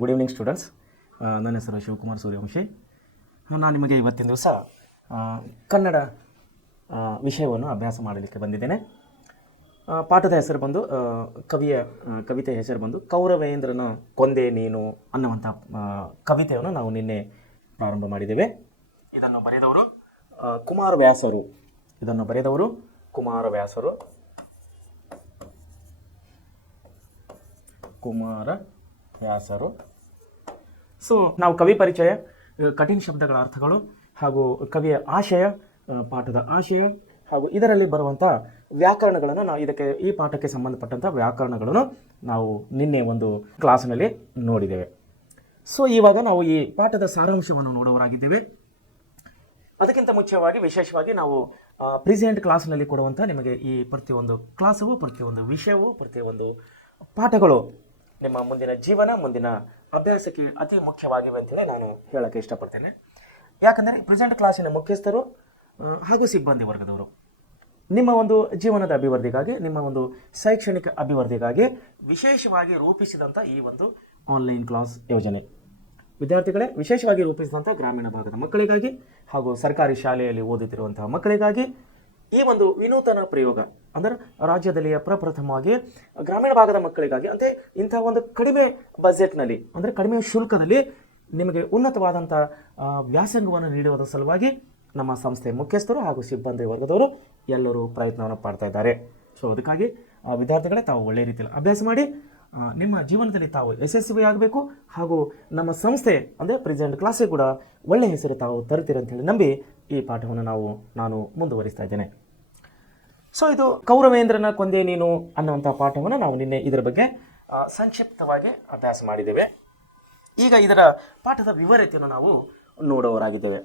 Good evening students. ನನ್ನ ಹೆಸರು ಶಿವಕುಮಾರ್ ಸೂರ್ಯವಂಶಿ. ನಾನು ನಿಮಗೆ ಇವತ್ತಿನ ದಿವಸ ಕನ್ನಡ ವಿಷಯವನ್ನು ಅಭ್ಯಾಸ ಮಾಡಲಿಕ್ಕೆ ಬಂದಿದ್ದೇನೆ. ಪಾಠದ ಹೆಸರು ಬಂದು ಕವಿತೆ ಹೆಸರು ಬಂದು ಕೌರವೇಂದ್ರನ ಕೊಂದೆ ನೀನು ಅನ್ನುವಂಥ ಕವಿತೆಯನ್ನು ನಾವು ನಿನ್ನೆ ಪ್ರಾರಂಭ ಮಾಡಿದ್ದೇವೆ. ಇದನ್ನು ಬರೆದವರು ಕುಮಾರವ್ಯಾಸರು. ಕುಮಾರವ್ಯಾಸರು. ಸೊ ನಾವು ಕವಿ ಪರಿಚಯ, ಕಠಿಣ ಶಬ್ದಗಳ ಅರ್ಥಗಳು ಹಾಗೂ ಕವಿಯ ಆಶಯ, ಪಾಠದ ಆಶಯ ಹಾಗೂ ಇದರಲ್ಲಿ ಬರುವಂಥ ವ್ಯಾಕರಣಗಳನ್ನು ನಾವು ಈ ಪಾಠಕ್ಕೆ ಸಂಬಂಧಪಟ್ಟಂಥ ವ್ಯಾಕರಣಗಳನ್ನು ನಾವು ನಿನ್ನೆ ಒಂದು ಕ್ಲಾಸಿನಲ್ಲಿ ನೋಡಿದ್ದೇವೆ. ಸೊ ಇವಾಗ ನಾವು ಈ ಪಾಠದ ಸಾರಾಂಶವನ್ನು ನೋಡುವವರಾಗಿದ್ದೇವೆ. ಅದಕ್ಕಿಂತ ಮುಖ್ಯವಾಗಿ ವಿಶೇಷವಾಗಿ ನಾವು ಪ್ರೆಸೆಂಟ್ ಕ್ಲಾಸ್ನಲ್ಲಿ ಕೊಡುವಂಥ ನಿಮಗೆ ಈ ಪ್ರತಿಯೊಂದು ಕ್ಲಾಸು, ಪ್ರತಿಯೊಂದು ವಿಷಯವು, ಪ್ರತಿಯೊಂದು ಪಾಠಗಳು ನಿಮ್ಮ ಮುಂದಿನ ಜೀವನ, ಮುಂದಿನ ಅಭ್ಯಾಸಕ್ಕೆ ಅತಿ ಮುಖ್ಯವಾಗಿವೆ ಅಂತೇಳಿ ನಾನು ಹೇಳೋಕ್ಕೆ ಇಷ್ಟಪಡ್ತೇನೆ. ಯಾಕಂದರೆ ಪ್ರೆಸೆಂಟ್ ಕ್ಲಾಸಿನ ಮುಖ್ಯಸ್ಥರು ಹಾಗೂ ಸಿಬ್ಬಂದಿ ವರ್ಗದವರು ನಿಮ್ಮ ಒಂದು ಜೀವನದ ಅಭಿವೃದ್ಧಿಗಾಗಿ, ನಿಮ್ಮ ಒಂದು ಶೈಕ್ಷಣಿಕ ಅಭಿವೃದ್ಧಿಗಾಗಿ ವಿಶೇಷವಾಗಿ ರೂಪಿಸಿದಂಥ ಈ ಒಂದು ಆನ್ಲೈನ್ ಕ್ಲಾಸ್ ಯೋಜನೆ ವಿದ್ಯಾರ್ಥಿಗಳೇ, ವಿಶೇಷವಾಗಿ ರೂಪಿಸಿದಂಥ ಗ್ರಾಮೀಣ ಭಾಗದ ಮಕ್ಕಳಿಗಾಗಿ ಹಾಗೂ ಸರ್ಕಾರಿ ಶಾಲೆಯಲ್ಲಿ ಓದುತ್ತಿರುವಂತಹ ಮಕ್ಕಳಿಗಾಗಿ ಈ ಒಂದು ವಿನೂತನ ಪ್ರಯೋಗ ಅಂದರೆ ರಾಜ್ಯದಲ್ಲಿಯೇ ಪ್ರಪ್ರಥಮವಾಗಿ ಗ್ರಾಮೀಣ ಭಾಗದ ಮಕ್ಕಳಿಗಾಗಿ ಅಂದರೆ ಇಂಥ ಒಂದು ಕಡಿಮೆ ಬಜೆಟ್ನಲ್ಲಿ ಅಂದರೆ ಕಡಿಮೆ ಶುಲ್ಕದಲ್ಲಿ ನಿಮಗೆ ಉನ್ನತವಾದಂಥ ವ್ಯಾಸಂಗವನ್ನು ನೀಡುವುದರ ಸಲುವಾಗಿ ನಮ್ಮ ಸಂಸ್ಥೆ ಮುಖ್ಯಸ್ಥರು ಹಾಗೂ ಸಿಬ್ಬಂದಿ ವರ್ಗದವರು ಎಲ್ಲರೂ ಪ್ರಯತ್ನವನ್ನು ಪಡ್ತಾ ಇದ್ದಾರೆ. ಸೊ ಅದಕ್ಕಾಗಿ ವಿದ್ಯಾರ್ಥಿಗಳೇ, ತಾವು ಒಳ್ಳೆಯ ರೀತಿಯಲ್ಲಿ ಅಭ್ಯಾಸ ಮಾಡಿ ನಿಮ್ಮ ಜೀವನದಲ್ಲಿ ತಾವು ಯಶಸ್ವಿಯಾಗಬೇಕು ಹಾಗೂ ನಮ್ಮ ಸಂಸ್ಥೆ ಅಂದರೆ ಪ್ರೆಸೆಂಟ್ ಕ್ಲಾಸಿಗೆ ಕೂಡ ಒಳ್ಳೆಯ ಹೆಸರು ತಾವು ತರ್ತೀರ ಅಂತೇಳಿ ನಂಬಿ ಈ ಪಾಠವನ್ನು ನಾನು ಮುಂದುವರಿಸ್ತಾ ಇದ್ದೇನೆ. ಸೊ ಇದು ಕೌರವೇಂದ್ರನ ಕೊಂದೆ ನೀನು ಅನ್ನುವಂಥ ಪಾಠವನ್ನು ನಾವು ನಿನ್ನೆ ಇದರ ಬಗ್ಗೆ ಸಂಕ್ಷಿಪ್ತವಾಗಿ ಅಭ್ಯಾಸ ಮಾಡಿದ್ದೇವೆ. ಈಗ ಇದರ ಪಾಠದ ವಿವರತೆಯನ್ನು ನಾವು ನೋಡುವವರಾಗಿದ್ದೇವೆ.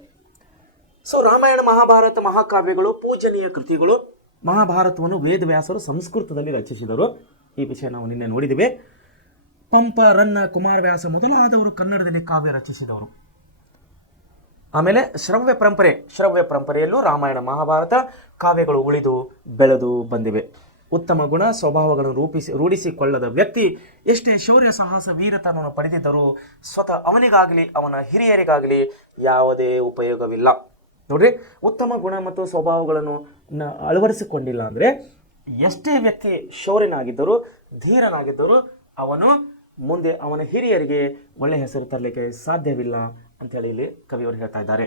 ಸೊ ರಾಮಾಯಣ, ಮಹಾಭಾರತ ಮಹಾಕಾವ್ಯಗಳು ಪೂಜನೀಯ ಕೃತಿಗಳು. ಮಹಾಭಾರತವನ್ನು ವೇದವ್ಯಾಸರು ಸಂಸ್ಕೃತದಲ್ಲಿ ರಚಿಸಿದರು. ಈ ವಿಷಯ ನಾವು ನಿನ್ನೆ ನೋಡಿದ್ದೇವೆ. ಪಂಪ, ರನ್ನ, ಕುಮಾರವ್ಯಾಸ ಮೊದಲಾದವರು ಕನ್ನಡದಲ್ಲಿ ಕಾವ್ಯ ರಚಿಸಿದವರು. ಆಮೇಲೆ ಶ್ರವ್ಯ ಪರಂಪರೆಯಲ್ಲೂ ರಾಮಾಯಣ ಮಹಾಭಾರತ ಕಾವ್ಯಗಳು ಉಳಿದು ಬೆಳೆದು ಬಂದಿವೆ. ಉತ್ತಮ ಗುಣ ಸ್ವಭಾವಗಳನ್ನು ರೂಢಿಸಿಕೊಳ್ಳದ ವ್ಯಕ್ತಿ ಎಷ್ಟೇ ಶೌರ್ಯ, ಸಾಹಸ, ವೀರತನವನ್ನು ಪಡೆದಿದ್ದರೂ ಸ್ವತಃ ಅವನಿಗಾಗಲಿ ಅವನ ಹಿರಿಯರಿಗಾಗಲಿ ಯಾವುದೇ ಉಪಯೋಗವಿಲ್ಲ. ನೋಡ್ರಿ, ಉತ್ತಮ ಗುಣ ಮತ್ತು ಸ್ವಭಾವಗಳನ್ನು ಅಳವಡಿಸಿಕೊಂಡಿಲ್ಲ ಅಂದರೆ ಎಷ್ಟೇ ವ್ಯಕ್ತಿ ಶೌರ್ಯನಾಗಿದ್ದರೂ, ಧೀರನಾಗಿದ್ದರೂ ಅವನು ಮುಂದೆ ಅವನ ಹಿರಿಯರಿಗೆ ಒಳ್ಳೆಯ ಹೆಸರು ತರಲಿಕ್ಕೆ ಸಾಧ್ಯವಿಲ್ಲ ಅಂತೇಳಿ ಇಲ್ಲಿ ಕವಿಯವರು ಹೇಳ್ತಾ ಇದ್ದಾರೆ.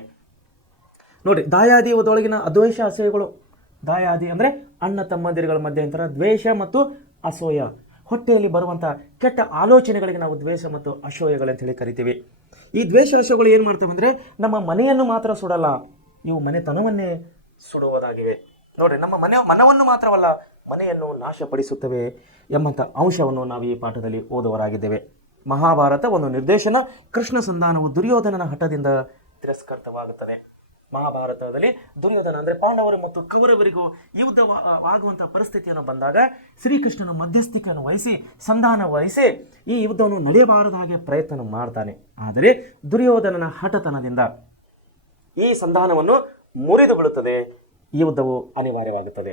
ನೋಡಿ, ದಾಯಾದಿಯದೊಳಗಿನ ಅದ್ವೇಷ ಅಸೂಯೆಗಳು. ದಾಯಾದಿ ಅಂದರೆ ಅಣ್ಣ ತಮ್ಮಂದಿರುಗಳ ಮಧ್ಯಂತರ ದ್ವೇಷ ಮತ್ತು ಅಸೂಯ. ಹೊಟ್ಟೆಯಲ್ಲಿ ಬರುವಂಥ ಕೆಟ್ಟ ಆಲೋಚನೆಗಳಿಗೆ ನಾವು ದ್ವೇಷ ಮತ್ತು ಅಸೂಯೆಗಳಂತ ಹೇಳಿ ಕರಿತೀವಿ. ಈ ದ್ವೇಷ ಅಸೂಯೆಗಳು ಏನು ಮಾಡ್ತವೆ ಅಂದರೆ ನಮ್ಮ ಮನೆಯನ್ನು ಮಾತ್ರ ಸುಡಲ್ಲ, ಇವು ಮನೆತನವನ್ನೇ ಸುಡುವುದಾಗಿವೆ. ನೋಡ್ರಿ, ನಮ್ಮ ಮನವನ್ನು ಮಾತ್ರವಲ್ಲ, ಮನೆಯನ್ನು ನಾಶಪಡಿಸುತ್ತವೆ ಎಂಬಂಥ ಅಂಶವನ್ನು ನಾವು ಈ ಪಾಠದಲ್ಲಿ ಓದುವರಾಗಿದ್ದೇವೆ. ಮಹಾಭಾರತ ಒಂದು ನಿರ್ದೇಶನ. ಕೃಷ್ಣ ಸಂಧಾನವು ದುರ್ಯೋಧನನ ಹಠದಿಂದ ತಿರಸ್ಕೃತವಾಗುತ್ತದೆ. ಮಹಾಭಾರತದಲ್ಲಿ ದುರ್ಯೋಧನ ಅಂದರೆ ಪಾಂಡವರು ಮತ್ತು ಕೌರವರಿಗೂ ಯುದ್ಧವಾಗುವಂಥ ಪರಿಸ್ಥಿತಿಯನ್ನು ಬಂದಾಗ ಶ್ರೀಕೃಷ್ಣನ ಮಧ್ಯಸ್ಥಿಕೆಯನ್ನು ವಹಿಸಿ, ಸಂಧಾನ ವಹಿಸಿ ಈ ಯುದ್ಧವನ್ನು ನಡೆಯಬಾರದ ಹಾಗೆ ಪ್ರಯತ್ನ ಮಾಡ್ತಾನೆ. ಆದರೆ ದುರ್ಯೋಧನನ ಹಠತನದಿಂದ ಈ ಸಂಧಾನವನ್ನು ಮುರಿದು ಬೀಳುತ್ತದೆ, ಯುದ್ಧವು ಅನಿವಾರ್ಯವಾಗುತ್ತದೆ.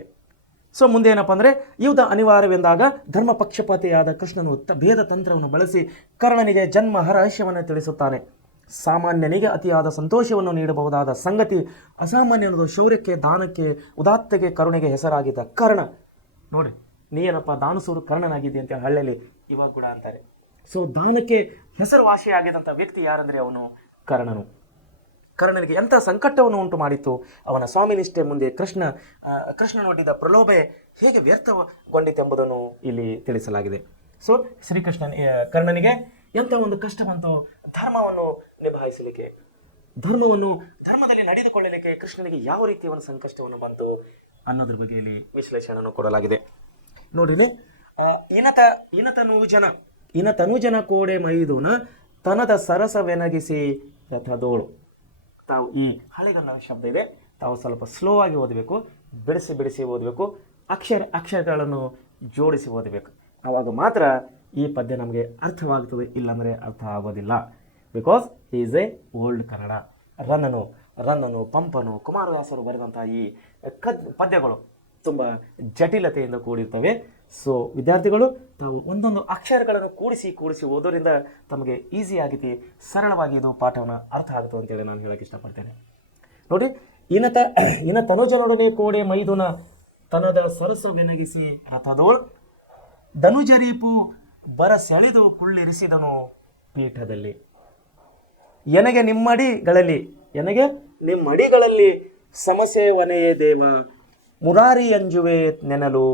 ಸೊ ಮುಂದೆ ಏನಪ್ಪ ಅಂದರೆ, ಯುದ್ಧ ಅನಿವಾರ್ಯವೆಂದಾಗ ಧರ್ಮ ಪಕ್ಷಪಾತಿಯಾದ ಕೃಷ್ಣನು ಭೇದ ತಂತ್ರವನ್ನು ಬಳಸಿ ಕರ್ಣನಿಗೆ ಜನ್ಮ ರಹಸ್ಯವನ್ನು ತಿಳಿಸುತ್ತಾನೆ. ಸಾಮಾನ್ಯನಿಗೆ ಅತಿಯಾದ ಸಂತೋಷವನ್ನು ನೀಡಬಹುದಾದ ಸಂಗತಿ ಅಸಾಮಾನ್ಯನದು ಶೌರ್ಯಕ್ಕೆ, ದಾನಕ್ಕೆ, ಉದಾತ್ತಗೆ, ಕರುಣೆಗೆ ಹೆಸರಾಗಿದ್ದ ಕರ್ಣ. ನೋಡಿ, ನೀ ಏನಪ್ಪ ದಾನಸೂರು ಕರ್ಣನಾಗಿದ್ದೆ ಅಂತ ಹಳ್ಳಿಯಲ್ಲಿ ಇವಾಗ ಕೂಡ ಅಂತಾರೆ. ಸೊ ದಾನಕ್ಕೆ ಹೆಸರುವಾಸಿಯಾಗಿದ್ದಂಥ ವ್ಯಕ್ತಿ ಯಾರಂದರೆ ಅವನು ಕರ್ಣನು. ಕರ್ಣನಿಗೆ ಎಂಥ ಸಂಕಟವನ್ನು ಉಂಟು ಮಾಡಿತ್ತು. ಅವನ ಸ್ವಾಮಿನಿಷ್ಠೆ ಮುಂದೆ ಕೃಷ್ಣನೊಡ್ಡಿದ ಪ್ರಲೋಭೆ ಹೇಗೆ ವ್ಯರ್ಥಗೊಂಡಿತೆಂಬುದನ್ನು ಇಲ್ಲಿ ತಿಳಿಸಲಾಗಿದೆ. ಸೊ ಕರ್ಣನಿಗೆ ಎಂಥ ಒಂದು ಕಷ್ಟ ಬಂತು ಧರ್ಮವನ್ನು ನಿಭಾಯಿಸಲಿಕ್ಕೆ, ಧರ್ಮದಲ್ಲಿ ನಡೆದುಕೊಳ್ಳಲಿಕ್ಕೆ ಕೃಷ್ಣನಿಗೆ ಯಾವ ರೀತಿಯ ಒಂದು ಸಂಕಷ್ಟವನ್ನು ಬಂತು ಅನ್ನೋದ್ರ ಬಗ್ಗೆ ಇಲ್ಲಿ ವಿಶ್ಲೇಷಣೆಯನ್ನು ಕೊಡಲಾಗಿದೆ. ನೋಡಿರಿ, ಇನತನುಜನ ಕೋಡೆ ಮೈದುನ ತನದ ಸರಸವೆನಗಿಸಿ ರಥದೋಳು. ತಾವು ಈ ಹಳೆಗನ್ನಡ ಶಬ್ದ ಇದೆ, ತಾವು ಸ್ವಲ್ಪ ಸ್ಲೋ ಆಗಿ ಓದಬೇಕು, ಬಿಡಿಸಿ ಓದಬೇಕು, ಅಕ್ಷರಗಳನ್ನು ಜೋಡಿಸಿ ಓದಬೇಕು. ಆವಾಗ ಮಾತ್ರ ಈ ಪದ್ಯ ನಮಗೆ ಅರ್ಥವಾಗ್ತದೆ, ಇಲ್ಲಾಂದರೆ ಅರ್ಥ ಆಗೋದಿಲ್ಲ. Because is a old Kannada. ರನ್ನನು, ಪಂಪನು, ಕುಮಾರವ್ಯಾಸರು ಬರೆದಂಥ ಈ ಪದ್ಯಗಳು ತುಂಬ ಜಟಿಲತೆಯಿಂದ ಕೂಡಿರ್ತವೆ. ಸೊ ವಿದ್ಯಾರ್ಥಿಗಳು ತಾವು ಒಂದೊಂದು ಅಕ್ಷರಗಳನ್ನು ಕೂಡಿಸಿ ಓದೋದ್ರಿಂದ ತಮಗೆ ಈಸಿ ಆಗಿದೆ, ಸರಳವಾಗಿ ಇದು ಪಾಠವನ್ನು ಅರ್ಥ ಆಗುತ್ತೆ ಅಂತೇಳಿ ನಾನು ಹೇಳಕ್ಕೆ ಇಷ್ಟಪಡ್ತೇನೆ. ನೋಡಿ, ಇನ ತನುಜನೊಡನೆ ಕೋಡೆ ಮೈದುನ ತನದ ಸರಸ ಬೆನಗಿಸಿ ರಥದೋಳ್ ಧನುಜರೀಪು ಬರ ಸೆಳೆದು ಕುಳ್ಳಿರಿಸಿದನು ಪೀಠದಲ್ಲಿ. ಎನಗೆ ನಿಮ್ಮಡಿಗಳಲ್ಲಿ ಸಮಸ್ಯೆವನೆಯೇ ದೇವ ಮುರಾರಿ ಅಂಜುವೆ ನೆನಲು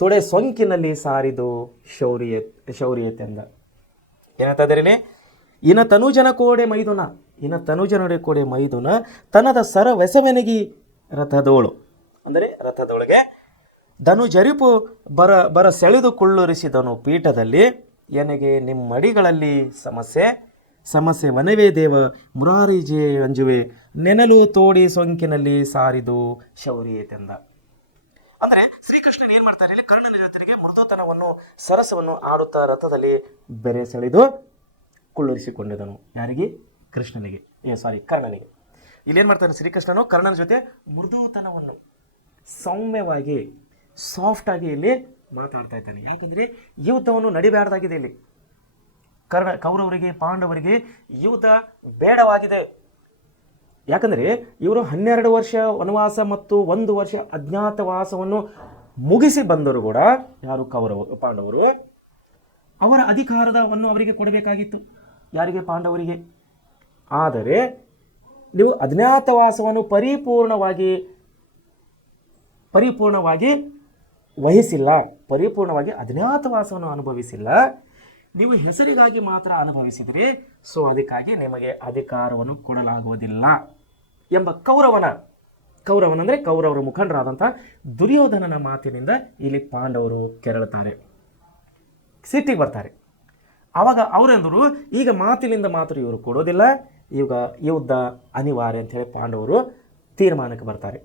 ತೊಡೆ ಸೊಂಕಿನಲ್ಲಿ ಸಾರಿದು ಶೌರ್ಯತೆಂದ. ಏನಂತಂದ್ರೇನೆ, ಇನ ತನುಜನ ಕೋಡೆ ಮೈದುನ ತನದ ಸರ ವೆಸವೆನಗಿ ರಥದೋಳು, ಅಂದರೆ ರಥದೊಳಗೆ ಧನುಜರಿಪು ಬರ ಸೆಳೆದು ಕುಳ್ಳುರಿಸಿದನು ಪೀಠದಲ್ಲಿ. ಎನಗೆ ನಿಮ್ಮಡಿಗಳಲ್ಲಿ ಸಮಸ್ಯೆ ವನವೇ ದೇವ ಮುರಾರಿಜೆ ಅಂಜುವೆ ನೆನಲು ತೋಡಿ ಸೊಂಕಿನಲ್ಲಿ ಸಾರಿದು ಶೌರ್ಯತೆಂದ. ಅಂದರೆ ಶ್ರೀಕೃಷ್ಣನ್ ಏನ್ ಮಾಡ್ತಾರೆ ಇಲ್ಲಿ, ಕರ್ಣನ ಜೊತೆಗೆ ಮೃದುತನವನ್ನು ಸರಸವನ್ನು ಆಡುತ್ತಾ ರಥದಲ್ಲಿ ಬೆರೆ ಸೆಳೆದು ಕುಳ್ಳುರಿಸಿಕೊಂಡಿದನು. ಯಾರಿಗೆ? ಕೃಷ್ಣನಿಗೆ, ಕರ್ಣನಿಗೆ. ಇಲ್ಲೇನ್ ಮಾಡ್ತಾನೆ ಶ್ರೀಕೃಷ್ಣನು ಕರ್ಣನ ಜೊತೆ ಮೃದುತನವನ್ನು ಸೌಮ್ಯವಾಗಿ ಸಾಫ್ಟ್ ಆಗಿ ಇಲ್ಲಿ ಮಾತಾಡ್ತಾ ಇದ್ದಾನೆ. ಯಾಕಂದ್ರೆ ಯುದ್ಧವನ್ನು ನಡಿಬೇಡದಾಗಿದೆ ಇಲ್ಲಿ. ಕೌರವರಿಗೆ ಪಾಂಡವರಿಗೆ ಯುದ್ಧ ಬೇಡವಾಗಿದೆ. ಯಾಕಂದ್ರೆ ಇವರು 12 ವರ್ಷ ವನವಾಸ ಮತ್ತು 1 ವರ್ಷ ಅಜ್ಞಾತವಾಸವನ್ನು ಮುಗಿಸಿ ಬಂದರು ಕೂಡ, ಯಾರು ಪಾಂಡವರು, ಅವರ ಅಧಿಕಾರವನ್ನು ಅವರಿಗೆ ಕೊಡಬೇಕಾಗಿತ್ತು. ಯಾರಿಗೆ? ಪಾಂಡವರಿಗೆ. ಆದರೆ ನೀವು ಅಜ್ಞಾತವಾಸವನ್ನು ಪರಿಪೂರ್ಣವಾಗಿ ವಹಿಸಿಲ್ಲ, ಪರಿಪೂರ್ಣವಾಗಿ ಅಜ್ಞಾತವಾಸವನ್ನು ಅನುಭವಿಸಿಲ್ಲ. ನೀವು ಹೆಸರಿಗಾಗಿ ಮಾತ್ರ ಅನುಭವಿಸಿದಿರಿ. ಸೊ ಅದಕ್ಕಾಗಿ ನಿಮಗೆ ಅಧಿಕಾರವನ್ನು ಕೊಡಲಾಗುವುದಿಲ್ಲ ಎಂಬ ಕೌರವನಂದ್ರೆ ಕೌರವರ ಮುಖಂಡರಾದಂಥ ದುರ್ಯೋಧನನ ಮಾತಿನಿಂದ ಇಲ್ಲಿ ಪಾಂಡವರು ಕೆರಳುತ್ತಾರೆ, ಸಿಟ್ಟಿಗೆ ಬರ್ತಾರೆ. ಆವಾಗ ಅವರೆಂದರು, ಈಗ ಮಾತಿನಿಂದ ಮಾತ್ರ ಇವರು ಕೊಡೋದಿಲ್ಲ, ಈಗ ಯುದ್ಧ ಅನಿವಾರ್ಯ ಅಂತ ಹೇಳಿ ಪಾಂಡವರು ತೀರ್ಮಾನಕ್ಕೆ ಬರ್ತಾರೆ.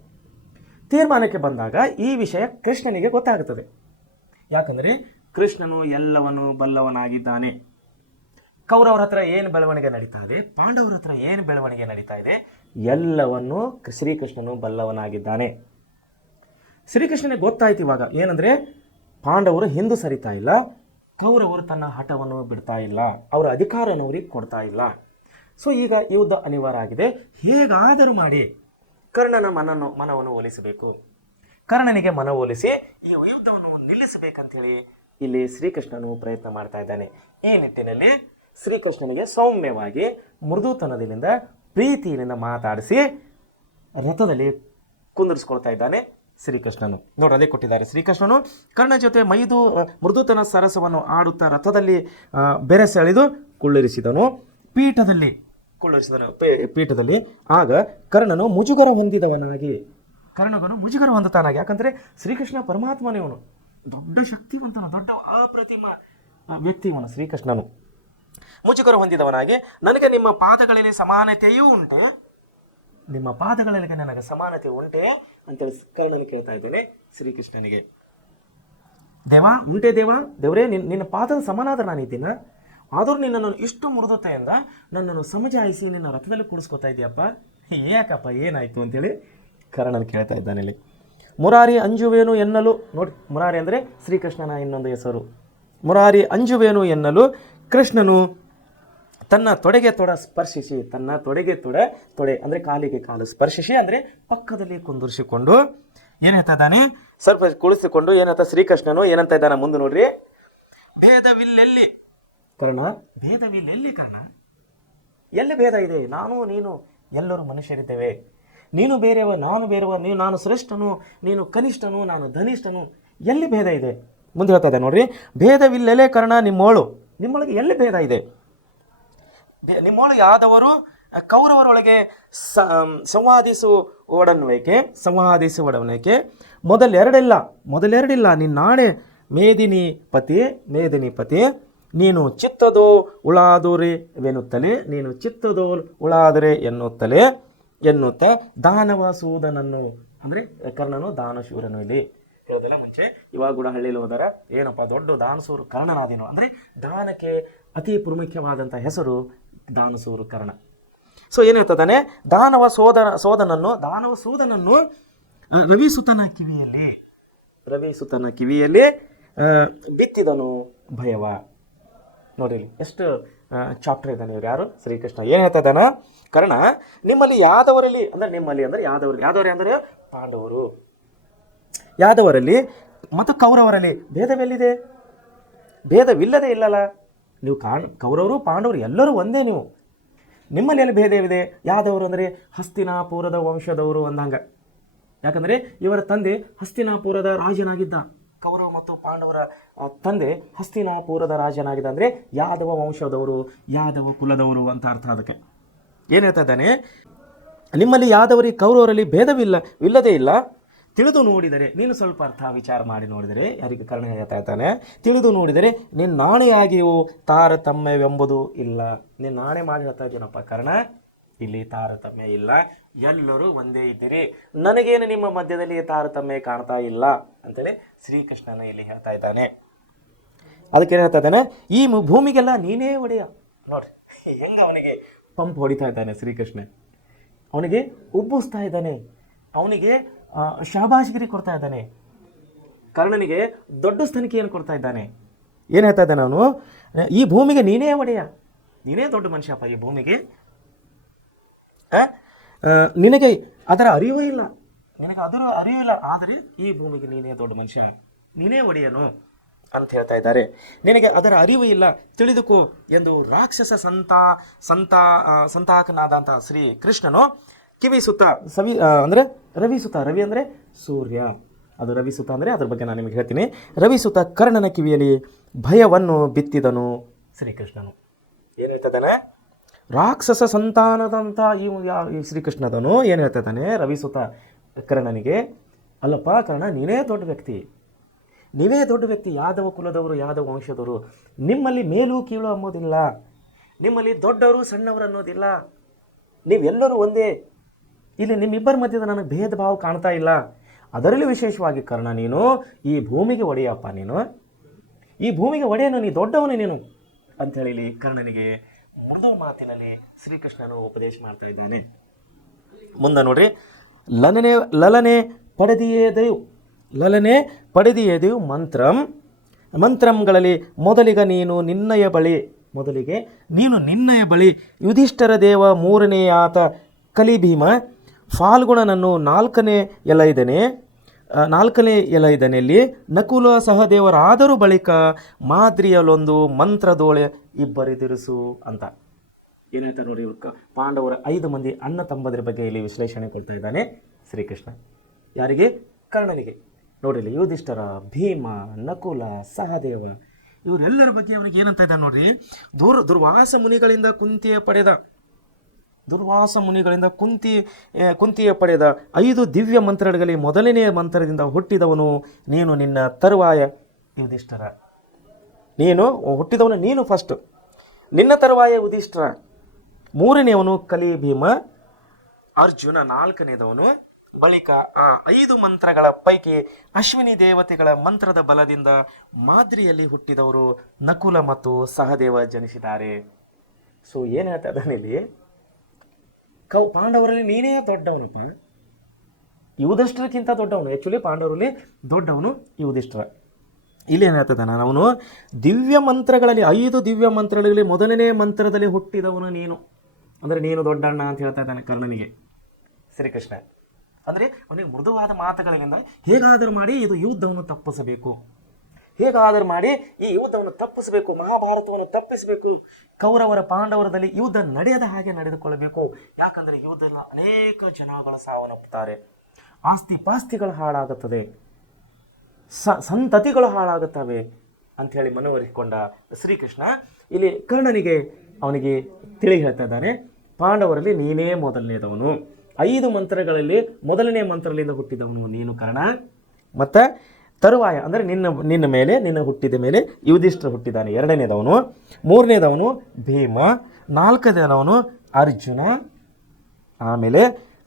ತೀರ್ಮಾನಕ್ಕೆ ಬಂದಾಗ ಈ ವಿಷಯ ಕೃಷ್ಣನಿಗೆ ಗೊತ್ತಾಗುತ್ತದೆ. ಯಾಕಂದರೆ ಕೃಷ್ಣನು ಎಲ್ಲವನ್ನೂ ಬಲ್ಲವನಾಗಿದ್ದಾನೆ. ಕೌರವರ ಹತ್ರ ಏನು ಬೆಳವಣಿಗೆ ನಡೀತಾ ಇದೆ, ಪಾಂಡವರ ಹತ್ರ ಏನು ಬೆಳವಣಿಗೆ ನಡೀತಾ ಇದೆ, ಎಲ್ಲವನ್ನೂ ಶ್ರೀಕೃಷ್ಣನು ಬಲ್ಲವನಾಗಿದ್ದಾನೆ. ಶ್ರೀಕೃಷ್ಣನಿಗೆ ಗೊತ್ತಾಯ್ತು ಇವಾಗ ಏನಂದರೆ, ಪಾಂಡವರು ಹಿಂದೆ ಸರಿತಾ ಇಲ್ಲ, ಕೌರವರು ತನ್ನ ಹಠವನ್ನು ಬಿಡ್ತಾ ಇಲ್ಲ, ಅವರ ಅಧಿಕಾರವನ್ನು ಅವರಿಗೆ ಕೊಡ್ತಾ ಇಲ್ಲ. ಸೊ ಈಗ ಯುದ್ಧ ಅನಿವಾರ್ಯ ಆಗಿದೆ. ಹೇಗಾದರೂ ಮಾಡಿ ಕರ್ಣನ ಮನವನ್ನು ಒಲಿಸಬೇಕು. ಕರ್ಣನಿಗೆ ಮನವೊಲಿಸಿ ಈ ಯುದ್ಧವನ್ನು ನಿಲ್ಲಿಸಬೇಕಂತೇಳಿ ಇಲ್ಲಿ ಶ್ರೀಕೃಷ್ಣನು ಪ್ರಯತ್ನ ಮಾಡ್ತಾ ಇದ್ದಾನೆ. ಈ ನಿಟ್ಟಿನಲ್ಲಿ ಶ್ರೀಕೃಷ್ಣನಿಗೆ ಸೌಮ್ಯವಾಗಿ ಮೃದುತನದಿಂದ ಪ್ರೀತಿಯಿಂದ ಮಾತಾಡಿಸಿ ರಥದಲ್ಲಿ ಕುಂದಿರಿಸ್ಕೊಳ್ತಾ ಇದ್ದಾನೆ ಶ್ರೀಕೃಷ್ಣನು. ನೋಡ್ರಿ, ಅದೇ ಕೊಟ್ಟಿದ್ದಾರೆ. ಶ್ರೀಕೃಷ್ಣನು ಕರ್ಣನ ಜೊತೆ ಮೃದುತನ ಸರಸವನ್ನು ಆಡುತ್ತಾ ರಥದಲ್ಲಿ ಬೆರೆ ಸೆಳೆದು ಕುಳ್ಳಿರಿಸಿದನು ಪೀಠದಲ್ಲಿ. ಆಗ ಕರ್ಣನು ಮುಜುಗರ ಹೊಂದುತ್ತಾನಾಗಿ. ಯಾಕಂದ್ರೆ ಶ್ರೀಕೃಷ್ಣ ಪರಮಾತ್ಮನೇವನು, ದೊಡ್ಡ ಶಕ್ತಿವಂತನು, ದೊಡ್ಡ ಅಪ್ರತಿಮ ವ್ಯಕ್ತಿ ಇವನು ಶ್ರೀಕೃಷ್ಣನು. ಮುಜುಗರ ಹೊಂದಿದವನಾಗಿ, ನನಗೆ ನಿಮ್ಮ ಪಾದಗಳಲ್ಲಿ ಸಮಾನತೆಯೂ ಉಂಟೆ, ನಿಮ್ಮ ಪಾದಗಳಲ್ಲಿ ನನಗೆ ಸಮಾನತೆ ಉಂಟೆ ಅಂತೇಳಿ ಕರ್ಣನು ಕೇಳ್ತಾ ಇದ್ದೇನೆ ಶ್ರೀಕೃಷ್ಣನಿಗೆ. ದೇವರೇ, ನಿನ್ನ ಪಾದದ ಸಮಾನಾದ ನಾನಿದ್ದೀನ, ಆದರೂ ನಿನ್ನನ್ನು ಇಷ್ಟು ಮೃದುತೆಯಿಂದ ನನ್ನನ್ನು ಸಮಜಾಯಿಸಿ ನಿನ್ನ ರಥದಲ್ಲಿ ಕೂಡಿಸ್ಕೊತಾ ಇದೆಯಪ್ಪ, ಯಾಕಪ್ಪ, ಏನಾಯ್ತು ಅಂತೇಳಿ ಕರ್ಣನು ಕೇಳ್ತಾ ಇದ್ದಾನೆ ಇಲ್ಲಿ. ಮುರಾರಿ ಅಂಜುವೇನು ಎನ್ನಲು, ನೋಡಿ, ಮುರಾರಿ ಅಂದರೆ ಶ್ರೀಕೃಷ್ಣನ ಇನ್ನೊಂದು ಹೆಸರು. ಮುರಾರಿ ಅಂಜುವೇನು ಎನ್ನಲು ಕೃಷ್ಣನು ತನ್ನ ತೊಡೆಗೆ ಸ್ಪರ್ಶಿಸಿ, ತನ್ನ ತೊಡೆ ಅಂದರೆ ಕಾಲಿಗೆ ಕಾಲು ಸ್ಪರ್ಶಿಸಿ, ಅಂದರೆ ಪಕ್ಕದಲ್ಲಿ ಕುಂದಿರಿಸಿಕೊಂಡು ಏನು ಹೇಳ್ತಾ ಇದ್ದಾನೆ, ಸ್ವಲ್ಪ ಕುಳಿಸಿಕೊಂಡು ಏನಂತ ಶ್ರೀಕೃಷ್ಣನು ಏನಂತ ಇದ್ದಾನೆ ಮುಂದೆ ನೋಡ್ರಿ. ಭೇದವಿಲ್ಲೆಲ್ಲಿ ಕರ್ಣ, ಭೇದವಿಲ್ಲೆಲ್ಲಿ ಕರ್ಣ, ಎಲ್ಲಿ ಭೇದ ಇದೆ? ನಾನು ನೀನು ಎಲ್ಲರೂ ಮನುಷ್ಯರಿದ್ದೇವೆ. ನೀನು ಬೇರೆಯವ, ನಾನು ಬೇರೆಯವ, ನಾನು ಶ್ರೇಷ್ಠನು, ನೀನು ಕನಿಷ್ಠನು, ನಾನು ಧನಿಷ್ಠನು, ಎಲ್ಲಿ ಭೇದ ಇದೆ? ಮುಂದೆ ಹೇಳ್ತಾ ಇದೆ ನೋಡ್ರಿ. ಭೇದವಿಲ್ಲೆಲೆ ಕರ್ಣ ನಿಮ್ಮೊಳಗೆ ಎಲ್ಲಿ ಭೇದ ಇದೆ? ನಿಮ್ಮೊಳಗೆ ಆದವರು ಕೌರವರೊಳಗೆ ಸಂವಾದಿಸುವಡನಕ್ಕೆ ಮೊದಲೆರಡಿಲ್ಲ ನಿನ್ನಾಣೆ ಮೇದಿನಿಪತಿ ನೀನು ಚಿತ್ತದೋ ಉಳಾದುರೆ ಎನ್ನುತ್ತಾ ದಾನವಸೂದನನ್ನು, ಅಂದರೆ ಕರ್ಣನು ದಾನಶೂರನು. ಇಲ್ಲಿ ಹೇಳೋದೆಲ್ಲ ಮುಂಚೆ, ಇವಾಗ ಕೂಡ ಹಳ್ಳಿಯಲ್ಲಿ ಹೋದಾರ ಏನಪ್ಪ ದೊಡ್ಡ ದಾನಸೂರು ಕರ್ಣನಾದೇನು, ಅಂದರೆ ದಾನಕ್ಕೆ ಅತಿ ಪ್ರಮುಖವಾದಂಥ ಹೆಸರು ದಾನಸೂರು ಕರ್ಣ. ಸೊ ಏನು ಹೇಳ್ತಾನೆ, ದಾನವಸೂದನನ್ನು ರವಿಸುತನ ಕಿವಿಯಲ್ಲಿ ಬಿತ್ತಿದನು ಭಯವ. ನೋಡಿ ಎಷ್ಟು ಚಾಪ್ಟರ್ ಇದ್ದಾನೆ ಇವ್ರು ಯಾರು ಶ್ರೀಕೃಷ್ಣ. ಏನು ಹೇಳ್ತಾ ಇದ್ದಾನ, ಕರ್ಣ ನಿಮ್ಮಲ್ಲಿ ಯಾದವರಲ್ಲಿ ಅಂದರೆ ನಿಮ್ಮಲ್ಲಿ ಅಂದರೆ ಯಾದವರು ಅಂದರೆ ಪಾಂಡವರು, ಯಾದವರಲ್ಲಿ ಮತ್ತು ಕೌರವರಲ್ಲಿ ಭೇದವೆಲ್ಲಿದೆ? ಭೇದವಿಲ್ಲದೆ ಇಲ್ಲಲ್ಲ. ನೀವು ಕೌರವರು ಪಾಂಡವರು ಎಲ್ಲರೂ ಒಂದೇ. ನೀವು ನಿಮ್ಮಲ್ಲಿ ಎಲ್ಲಿ ಭೇದವಿದೆ? ಯಾದವರು ಅಂದರೆ ಹಸ್ತಿನಾಪುರದ ವಂಶದವರು ಅಂದಂಗ. ಯಾಕಂದರೆ ಇವರ ತಂದೆ ಹಸ್ತಿನಾಪುರದ ರಾಜನಾಗಿದ್ದ. ಕೌರವ ಮತ್ತು ಪಾಂಡವರ ತಂದೆ ಹಸ್ತಿನಾಪುರದ ರಾಜನಾಗಿದ್ದ. ಅಂದರೆ ಯಾದವ ವಂಶದವರು, ಯಾದವ ಕುಲದವರು ಅಂತ ಅರ್ಥ. ಅದಕ್ಕೆ ಏನು ಹೇಳ್ತಾ ಇದ್ದಾನೆ, ನಿಮ್ಮಲ್ಲಿ ಯಾದವರಿಗೆ ಕೌರವರಲ್ಲಿ ಇಲ್ಲದೇ ಇಲ್ಲ. ತಿಳಿದು ನೋಡಿದರೆ, ನೀನು ಸ್ವಲ್ಪ ಅರ್ಥ ವಿಚಾರ ಮಾಡಿ ನೋಡಿದರೆ, ಯಾರಿಗೆ ಕರ್ಣ ಹೇಳ್ತಾ ಇದ್ದಾನೆ, ತಿಳಿದು ನೋಡಿದರೆ ನಿನ್ನ ನಾಣೆಯಾಗಿಯೂ ತಾರತಮ್ಯವೆಂಬುದು ಇಲ್ಲ. ನೀನು ನಾಣೆ ಮಾಡಿ ಹೇಳ್ತಾ ಇದ್ದೀನಪ್ಪ ಕರ್ಣ, ಇಲ್ಲಿ ತಾರತಮ್ಯ ಇಲ್ಲ, ಎಲ್ಲರೂ ಒಂದೇ ಇದ್ದೀರಿ, ನನಗೇನು ನಿಮ್ಮ ಮಧ್ಯದಲ್ಲಿ ತಾರತಮ್ಯ ಕಾಣ್ತಾ ಇಲ್ಲ ಅಂತೇಳಿ ಶ್ರೀಕೃಷ್ಣನ ಇಲ್ಲಿ ಹೇಳ್ತಾ ಇದ್ದಾನೆ. ಅದಕ್ಕೇನು ಹೇಳ್ತಾ ಇದ್ದಾನೆ, ಈ ಭೂಮಿಗೆಲ್ಲ ನೀನೇ ಒಡೆಯ. ನೋಡ್ರಿ ಹೆಂಗ ಅವನಿಗೆ ಪಂಪ್ ಹೊಡಿತಾ ಇದ್ದಾನೆ ಶ್ರೀಕೃಷ್ಣ, ಅವನಿಗೆ ಉಬ್ಬಿಸ್ತಾ ಇದ್ದಾನೆ, ಅವನಿಗೆ ಶಾಬಾಷ್ಗಿರಿ ಕೊಡ್ತಾ ಇದ್ದಾನೆ, ಕರ್ಣನಿಗೆ ದೊಡ್ಡ ಸ್ಥಾನಿಕೆಯನ್ನು ಕೊಡ್ತಾ ಇದ್ದಾನೆ. ಏನು ಹೇಳ್ತಾ ಇದ್ದಾನೆ ಅವನು, ಈ ಭೂಮಿಗೆ ನೀನೇ ಒಡೆಯ, ನೀನೇ ದೊಡ್ಡ ಮನುಷ್ಯಪ್ಪ ಈ ಭೂಮಿಗೆ, ನಿನಗೆ ಅದರ ಅರಿವು ಇಲ್ಲ, ಆದರೆ ಈ ಭೂಮಿಗೆ ನೀನೇ ದೊಡ್ಡ ಮನುಷ್ಯ, ನೀನೇ ಒಡೆಯನು ಅಂತ ಹೇಳ್ತಾ ಇದ್ದಾರೆ. ನಿನಗೆ ಅದರ ಅರಿವು ಇಲ್ಲ, ತಿಳಿದುಕೋ ಎಂದು ರಾಕ್ಷಸ ಸಂತಾಕನಾದಂಥ ಶ್ರೀ ಕೃಷ್ಣನು ಕಿವಿಸುತ್ತ ಅಂದರೆ ರವಿಸುತ್ತ, ರವಿ ಅಂದರೆ ಸೂರ್ಯ, ಅದು ರವಿಸುತ್ತ ಅಂದರೆ ಅದ್ರ ಬಗ್ಗೆ ನಾನು ನಿಮಗೆ ಹೇಳ್ತೀನಿ. ರವಿಸುತ್ತ ಕರ್ಣನ ಕಿವಿಯಲ್ಲಿ ಭಯವನ್ನು ಬಿತ್ತಿದನು ಶ್ರೀಕೃಷ್ಣನು. ಏನು ಹೇಳ್ತಾನೆ, ರಾಕ್ಷಸ ಸಂತಾನದಂಥ ಈ ಶ್ರೀಕೃಷ್ಣದನು ಏನು ಹೇಳ್ತಾ ಇದ್ದಾನೆ ರವಿಸುತ್ತ ಕರ್ಣನಿಗೆ, ಅಲ್ಲಪ್ಪ ಕರ್ಣ ನೀನೇ ದೊಡ್ಡ ವ್ಯಕ್ತಿ, ಯಾದವ ಕುಲದವರು, ಯಾದವ ವಂಶದವರು, ನಿಮ್ಮಲ್ಲಿ ಮೇಲು ಕೀಳು ಅನ್ನೋದಿಲ್ಲ, ನಿಮ್ಮಲ್ಲಿ ದೊಡ್ಡವರು ಸಣ್ಣವರು ಅನ್ನೋದಿಲ್ಲ, ನೀವೆಲ್ಲರೂ ಒಂದೇ. ಇಲ್ಲಿ ನಿಮ್ಮಿಬ್ಬರ ಮಧ್ಯದ ನನಗೆ ಭೇದ ಭಾವ ಕಾಣ್ತಾ ಇಲ್ಲ. ಅದರಲ್ಲಿ ವಿಶೇಷವಾಗಿ ಕರ್ಣ ನೀನು ಈ ಭೂಮಿಗೆ ಒಡೆಯಪ್ಪ, ನೀನು ಈ ಭೂಮಿಗೆ ಒಡೆಯನು, ನೀ ದೊಡ್ಡವನು ನೀನು ಅಂಥೇಳಿ ಇಲ್ಲಿ ಕರ್ಣನಿಗೆ ಮೃದು ಮಾತಿನಲ್ಲಿ ಶ್ರೀಕೃಷ್ಣನು ಉಪದೇಶ ಮಾಡ್ತಾ ಇದ್ದಾನೆ. ಮುಂದೆ ನೋಡ್ರಿ, ಲಲನೆ ಪಡೆದಿಯೇದೆಯು ಮಂತ್ರಂಗಳಲ್ಲಿ ಮೊದಲಿಗೆ ನೀನು ನಿನ್ನಯ ಬಳಿ ಯುಧಿಷ್ಠರ ದೇವ, ಮೂರನೆಯಾತ ಕಲಿಭೀಮ, ಫಾಲ್ಗುಣನನ್ನು ನಾಲ್ಕನೇ ಎಲೈದನೆಯಲ್ಲಿ ನಕುಲ ಸಹದೇವರಾದರೂ ಬಳಿಕ ಮಾದ್ರಿಯಲ್ಲೊಂದು ಮಂತ್ರದೋಳೆ ಇಬ್ಬರಿದಿರಿಸು ಅಂತ. ಏನಾಯ್ತಾ ನೋಡಿ, ಪಾಂಡವರ 5 ಮಂದಿ ಅಣ್ಣ ತಮ್ಮದರ ಬಗ್ಗೆ ಇಲ್ಲಿ ವಿಶ್ಲೇಷಣೆ ಕೊಡ್ತಾ ಇದ್ದಾನೆ ಶ್ರೀಕೃಷ್ಣ. ಯಾರಿಗೆ? ಕರ್ಣನಿಗೆ. ನೋಡಿರಿ, ಯುಧಿಷ್ಠರ, ಭೀಮ, ನಕುಲ, ಸಹದೇವ ಇವರೆಲ್ಲರ ಬಗ್ಗೆ ಅವನಿಗೆ ಏನಂತ ಇದ್ದಾನೆ ನೋಡ್ರಿ. ದುರ್ವಾಸ ಮುನಿಗಳಿಂದ ಕುಂತಿಯ ಪಡೆದ 5 ದಿವ್ಯ ಮಂತ್ರಗಳಲ್ಲಿ ಮೊದಲನೆಯ ಮಂತ್ರದಿಂದ ಹುಟ್ಟಿದವನು ನೀನು. ನಿನ್ನ ತರುವಾಯ ಯುಧಿಷ್ಠರ, ನೀನು ಫಸ್ಟ್, ನಿನ್ನ ತರುವಾಯ ಯುಧಿಷ್ಠರ, ಮೂರನೆಯವನು ಕಲಿಭೀಮ, ಅರ್ಜುನ 4ನೇದವನು, ಬಳಿಕ ಆ 5 ಮಂತ್ರಗಳ ಪೈಕಿ ಅಶ್ವಿನಿ ದೇವತೆಗಳ ಮಂತ್ರದ ಬಲದಿಂದ ಮಾದ್ರಿಯಲ್ಲಿ ಹುಟ್ಟಿದವರು ನಕುಲ ಮತ್ತು ಸಹದೇವ ಜನಿಸಿದ್ದಾರೆ. ಸೊ ಏನು ಹೇಳ್ತಾ ಇದ್ದಾನೆ ಇಲ್ಲಿ, ಪಾಂಡವರಲ್ಲಿ ನೀನೇ ದೊಡ್ಡವನಪ್ಪ, ಯುಧಿಷ್ಠಿರಕ್ಕಿಂತ ದೊಡ್ಡವನು. ಆ್ಯಕ್ಚುಲಿ ಪಾಂಡವರಲ್ಲಿ ದೊಡ್ಡವನು ಯುಧಿಷ್ಠಿರ. ಇಲ್ಲಿ ಏನು ಹೇಳ್ತಾ ಇದ್ದಾನೆ, ಅವನು ದಿವ್ಯ ಮಂತ್ರಗಳಲ್ಲಿ 5 ದಿವ್ಯ ಮಂತ್ರಗಳಲ್ಲಿ ಮೊದಲನೇ ಮಂತ್ರದಲ್ಲಿ ಹುಟ್ಟಿದವನು ನೀನು, ಅಂದರೆ ನೀನು ದೊಡ್ಡಣ್ಣ ಅಂತ ಹೇಳ್ತಾ ಇದ್ದಾನೆ ಕರ್ಣನಿಗೆ ಶ್ರೀಕೃಷ್ಣ. ಅಂದರೆ ಅವನಿಗೆ ಮೃದುವಾದ ಮಾತುಗಳಿಂದ ಹೇಗಾದರೂ ಮಾಡಿ ಇದು ಯುದ್ಧವನ್ನು ತಪ್ಪಿಸಬೇಕು, ಮಹಾಭಾರತವನ್ನು ತಪ್ಪಿಸಬೇಕು, ಕೌರವರ ಪಾಂಡವರದಲ್ಲಿ ಯುದ್ಧ ನಡೆಯದ ಹಾಗೆ ನಡೆದುಕೊಳ್ಳಬೇಕು. ಯಾಕಂದರೆ ಯುದ್ಧದಲ್ಲಿ ಅನೇಕ ಜನಗಳು ಸಾವನ್ನಪ್ಪುತ್ತಾರೆ, ಆಸ್ತಿಪಾಸ್ತಿಗಳು ಹಾಳಾಗುತ್ತದೆ, ಸಂತತಿಗಳು ಹಾಳಾಗುತ್ತವೆ ಅಂಥೇಳಿ ಮನವರಿಸಿಕೊಂಡ ಶ್ರೀಕೃಷ್ಣ ಇಲ್ಲಿ ಕರ್ಣನಿಗೆ ಅವನಿಗೆ ತಿಳಿ ಹೇಳ್ತಾ ಇದ್ದಾನೆ, ಪಾಂಡವರಲ್ಲಿ ನೀನೇ ಮೊದಲನೇದವನು, 5 ಮಂತ್ರಗಳಲ್ಲಿ ಮೊದಲನೇ ಮಂತ್ರದಿಂದ ಹುಟ್ಟಿದವನು ನೀನು ಕರ್ಣ. ಮತ್ತು ತರುವಾಯ ಅಂದರೆ ನಿನ್ನ ಹುಟ್ಟಿದ ಮೇಲೆ ಯುಧಿಷ್ಠಿರ ಹುಟ್ಟಿದ್ದಾನೆ, 2ನೇದವನು, 3ನೇದವನು ಭೀಮ, 4ನೇದವನು ಅರ್ಜುನ, ಆಮೇಲೆ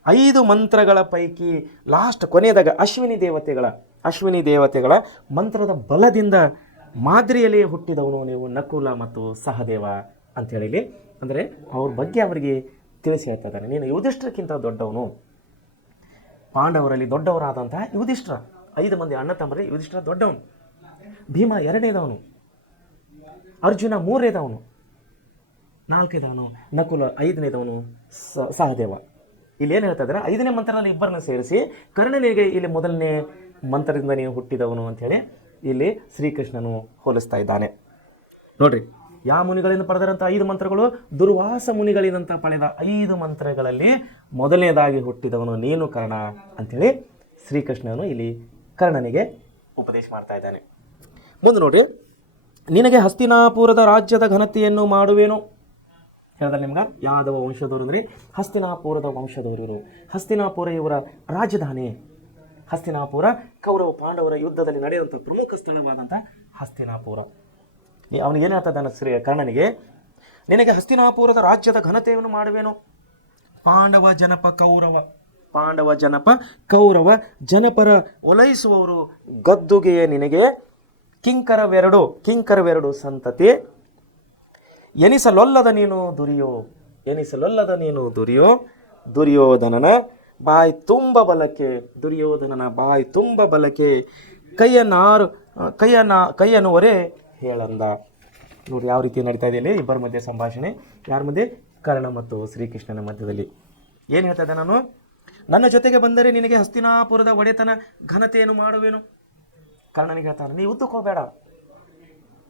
5 ಮಂತ್ರಗಳ ಪೈಕಿ ಲಾಸ್ಟ್ ಕೊನೆಯದಾಗ ಅಶ್ವಿನಿ ದೇವತೆಗಳ ಮಂತ್ರದ ಬಲದಿಂದ ಮಾದ್ರಿಯಲ್ಲಿ ಹುಟ್ಟಿದವನು ನೀವು ನಕುಲ ಮತ್ತು ಸಹದೇವ ಅಂಥೇಳಿ. ಅಂದರೆ ಅವ್ರ ಬಗ್ಗೆ ಅವರಿಗೆ ತಿಳಿಸಿ ಹೇಳ್ತಾ ಇದ್ದಾನೆ, ನೀನು ಯುಧಿಷ್ಠಿರಕ್ಕಿಂತ ದೊಡ್ಡವನು, ಪಾಂಡವರಲ್ಲಿ ದೊಡ್ಡವರಾದಂತಹ ಯುಧಿಷ್ಠಿರ, 5 ಮಂದಿ ಅಣ್ಣ ತಮ್ಮರಲ್ಲಿ ಯುಧಿಷ್ಠಿರ ದೊಡ್ಡವನು. ಭೀಮ ಎರಡನೇದವನು, ಅರ್ಜುನ ಮೂರನೇದವನು, ನಾಲ್ಕನೇದವನು ನಕುಲ, ಐದನೇದವನು ಸಹದೇವ. ಇಲ್ಲಿ ಏನು ಹೇಳ್ತಾ ಇದ್ದಾರೆ, ಐದನೇ ಮಂತ್ರದಲ್ಲಿ ಇಬ್ಬರನ್ನು ಸೇರಿಸಿ ಕರ್ಣನಿಗೆ ಇಲ್ಲಿ ಮೊದಲನೇ ಮಂತ್ರದಿಂದ ನೀವು ಹುಟ್ಟಿದವನು ಅಂಥೇಳಿ ಇಲ್ಲಿ ಶ್ರೀಕೃಷ್ಣನು ಹೋಲಿಸ್ತಾ ಇದ್ದಾನೆ. ನೋಡ್ರಿ, ಯಾವ ಮುನಿಗಳಿಂದ ಪಡೆದಂಥ 5 ಮಂತ್ರಗಳು? ದುರ್ವಾಸ ಮುನಿಗಳಿಂದ ಪಡೆದ 5 ಮಂತ್ರಗಳಲ್ಲಿ ಮೊದಲನೇದಾಗಿ ಹುಟ್ಟಿದವನು ನೀನು ಕರ್ಣ ಅಂಥೇಳಿ ಶ್ರೀಕೃಷ್ಣನು ಇಲ್ಲಿ ಕರ್ಣನಿಗೆ ಉಪದೇಶ ಮಾಡ್ತಾ ಇದ್ದಾನೆ. ಮುಂದೆ ನೋಡಿ, ನಿನಗೆ ಹಸ್ತಿನಾಪುರದ ರಾಜ್ಯದ ಘನತೆಯನ್ನು ಮಾಡುವೇನು ಹೇಳಿದ್ರೆ ನಿಮ್ಗೆ ಯಾದವ ವಂಶದವರು ಅಂದರೆ ಹಸ್ತಿನಾಪುರದ ವಂಶದವರು ಇವರು. ಹಸ್ತಿನಾಪುರ ಇವರ ರಾಜಧಾನಿ. ಹಸ್ತಿನಾಪುರ ಕೌರವ ಪಾಂಡವರ ಯುದ್ಧದಲ್ಲಿ ನಡೆಯುವಂಥ ಪ್ರಮುಖ ಸ್ಥಳವಾದಂಥ ಹಸ್ತಿನಾಪುರ. ಅವನಿಗೆ ಏನು ಹೇಳ್ತಾ ಇದ್ದಾನೆ ಕರ್ಣನಿಗೆ, ನಿನಗೆ ಹಸ್ತಿನಾಪುರದ ರಾಜ್ಯದ ಘನತೆಯನ್ನು ಮಾಡುವೇನು. ಪಾಂಡವ ಜನಪ ಕೌರವ, ಪಾಂಡವ ಜನಪ ಕೌರವ ಜನಪರ ಒಲೈಸುವವರು ಗದ್ದುಗೆಯೇ ನಿನಗೆ ಕಿಂಕರವೆರಡು ಸಂತತಿ. ಎನಿಸಲೊಲ್ಲದ ನೀನು ದುರ್ಯೋಧನನ ಬಾಯಿ ತುಂಬ ಬಲಕ್ಕೆ ಕೈಯನ್ನು ಒರೆ ಹೇಳಂದ. ನೋಡಿ ಯಾವ ರೀತಿ ನಡೀತಾ ಇದೆ ಇಲ್ಲಿ ಇಬ್ಬರ ಮಧ್ಯೆ ಸಂಭಾಷಣೆ. ಯಾರ ಮಧ್ಯೆ? ಕರ್ಣ ಮತ್ತು ಶ್ರೀಕೃಷ್ಣನ ಮಧ್ಯದಲ್ಲಿ. ಏನು ಹೇಳ್ತಾ ಇದ್ದೆ ನಾನು? ನನ್ನ ಜೊತೆಗೆ ಬಂದರೆ ನಿನಗೆ ಹಸ್ತಿನಾಪುರದ ಒಡೆತನ ಘನತೆಯನ್ನು ಮಾಡುವೇನು. ಕರ್ಣನಿಗೆ ಹೇಳ್ತಾನೆ, ನೀ ಯುದ್ಧಕ್ಕೆ ಹೋಗಬೇಡ,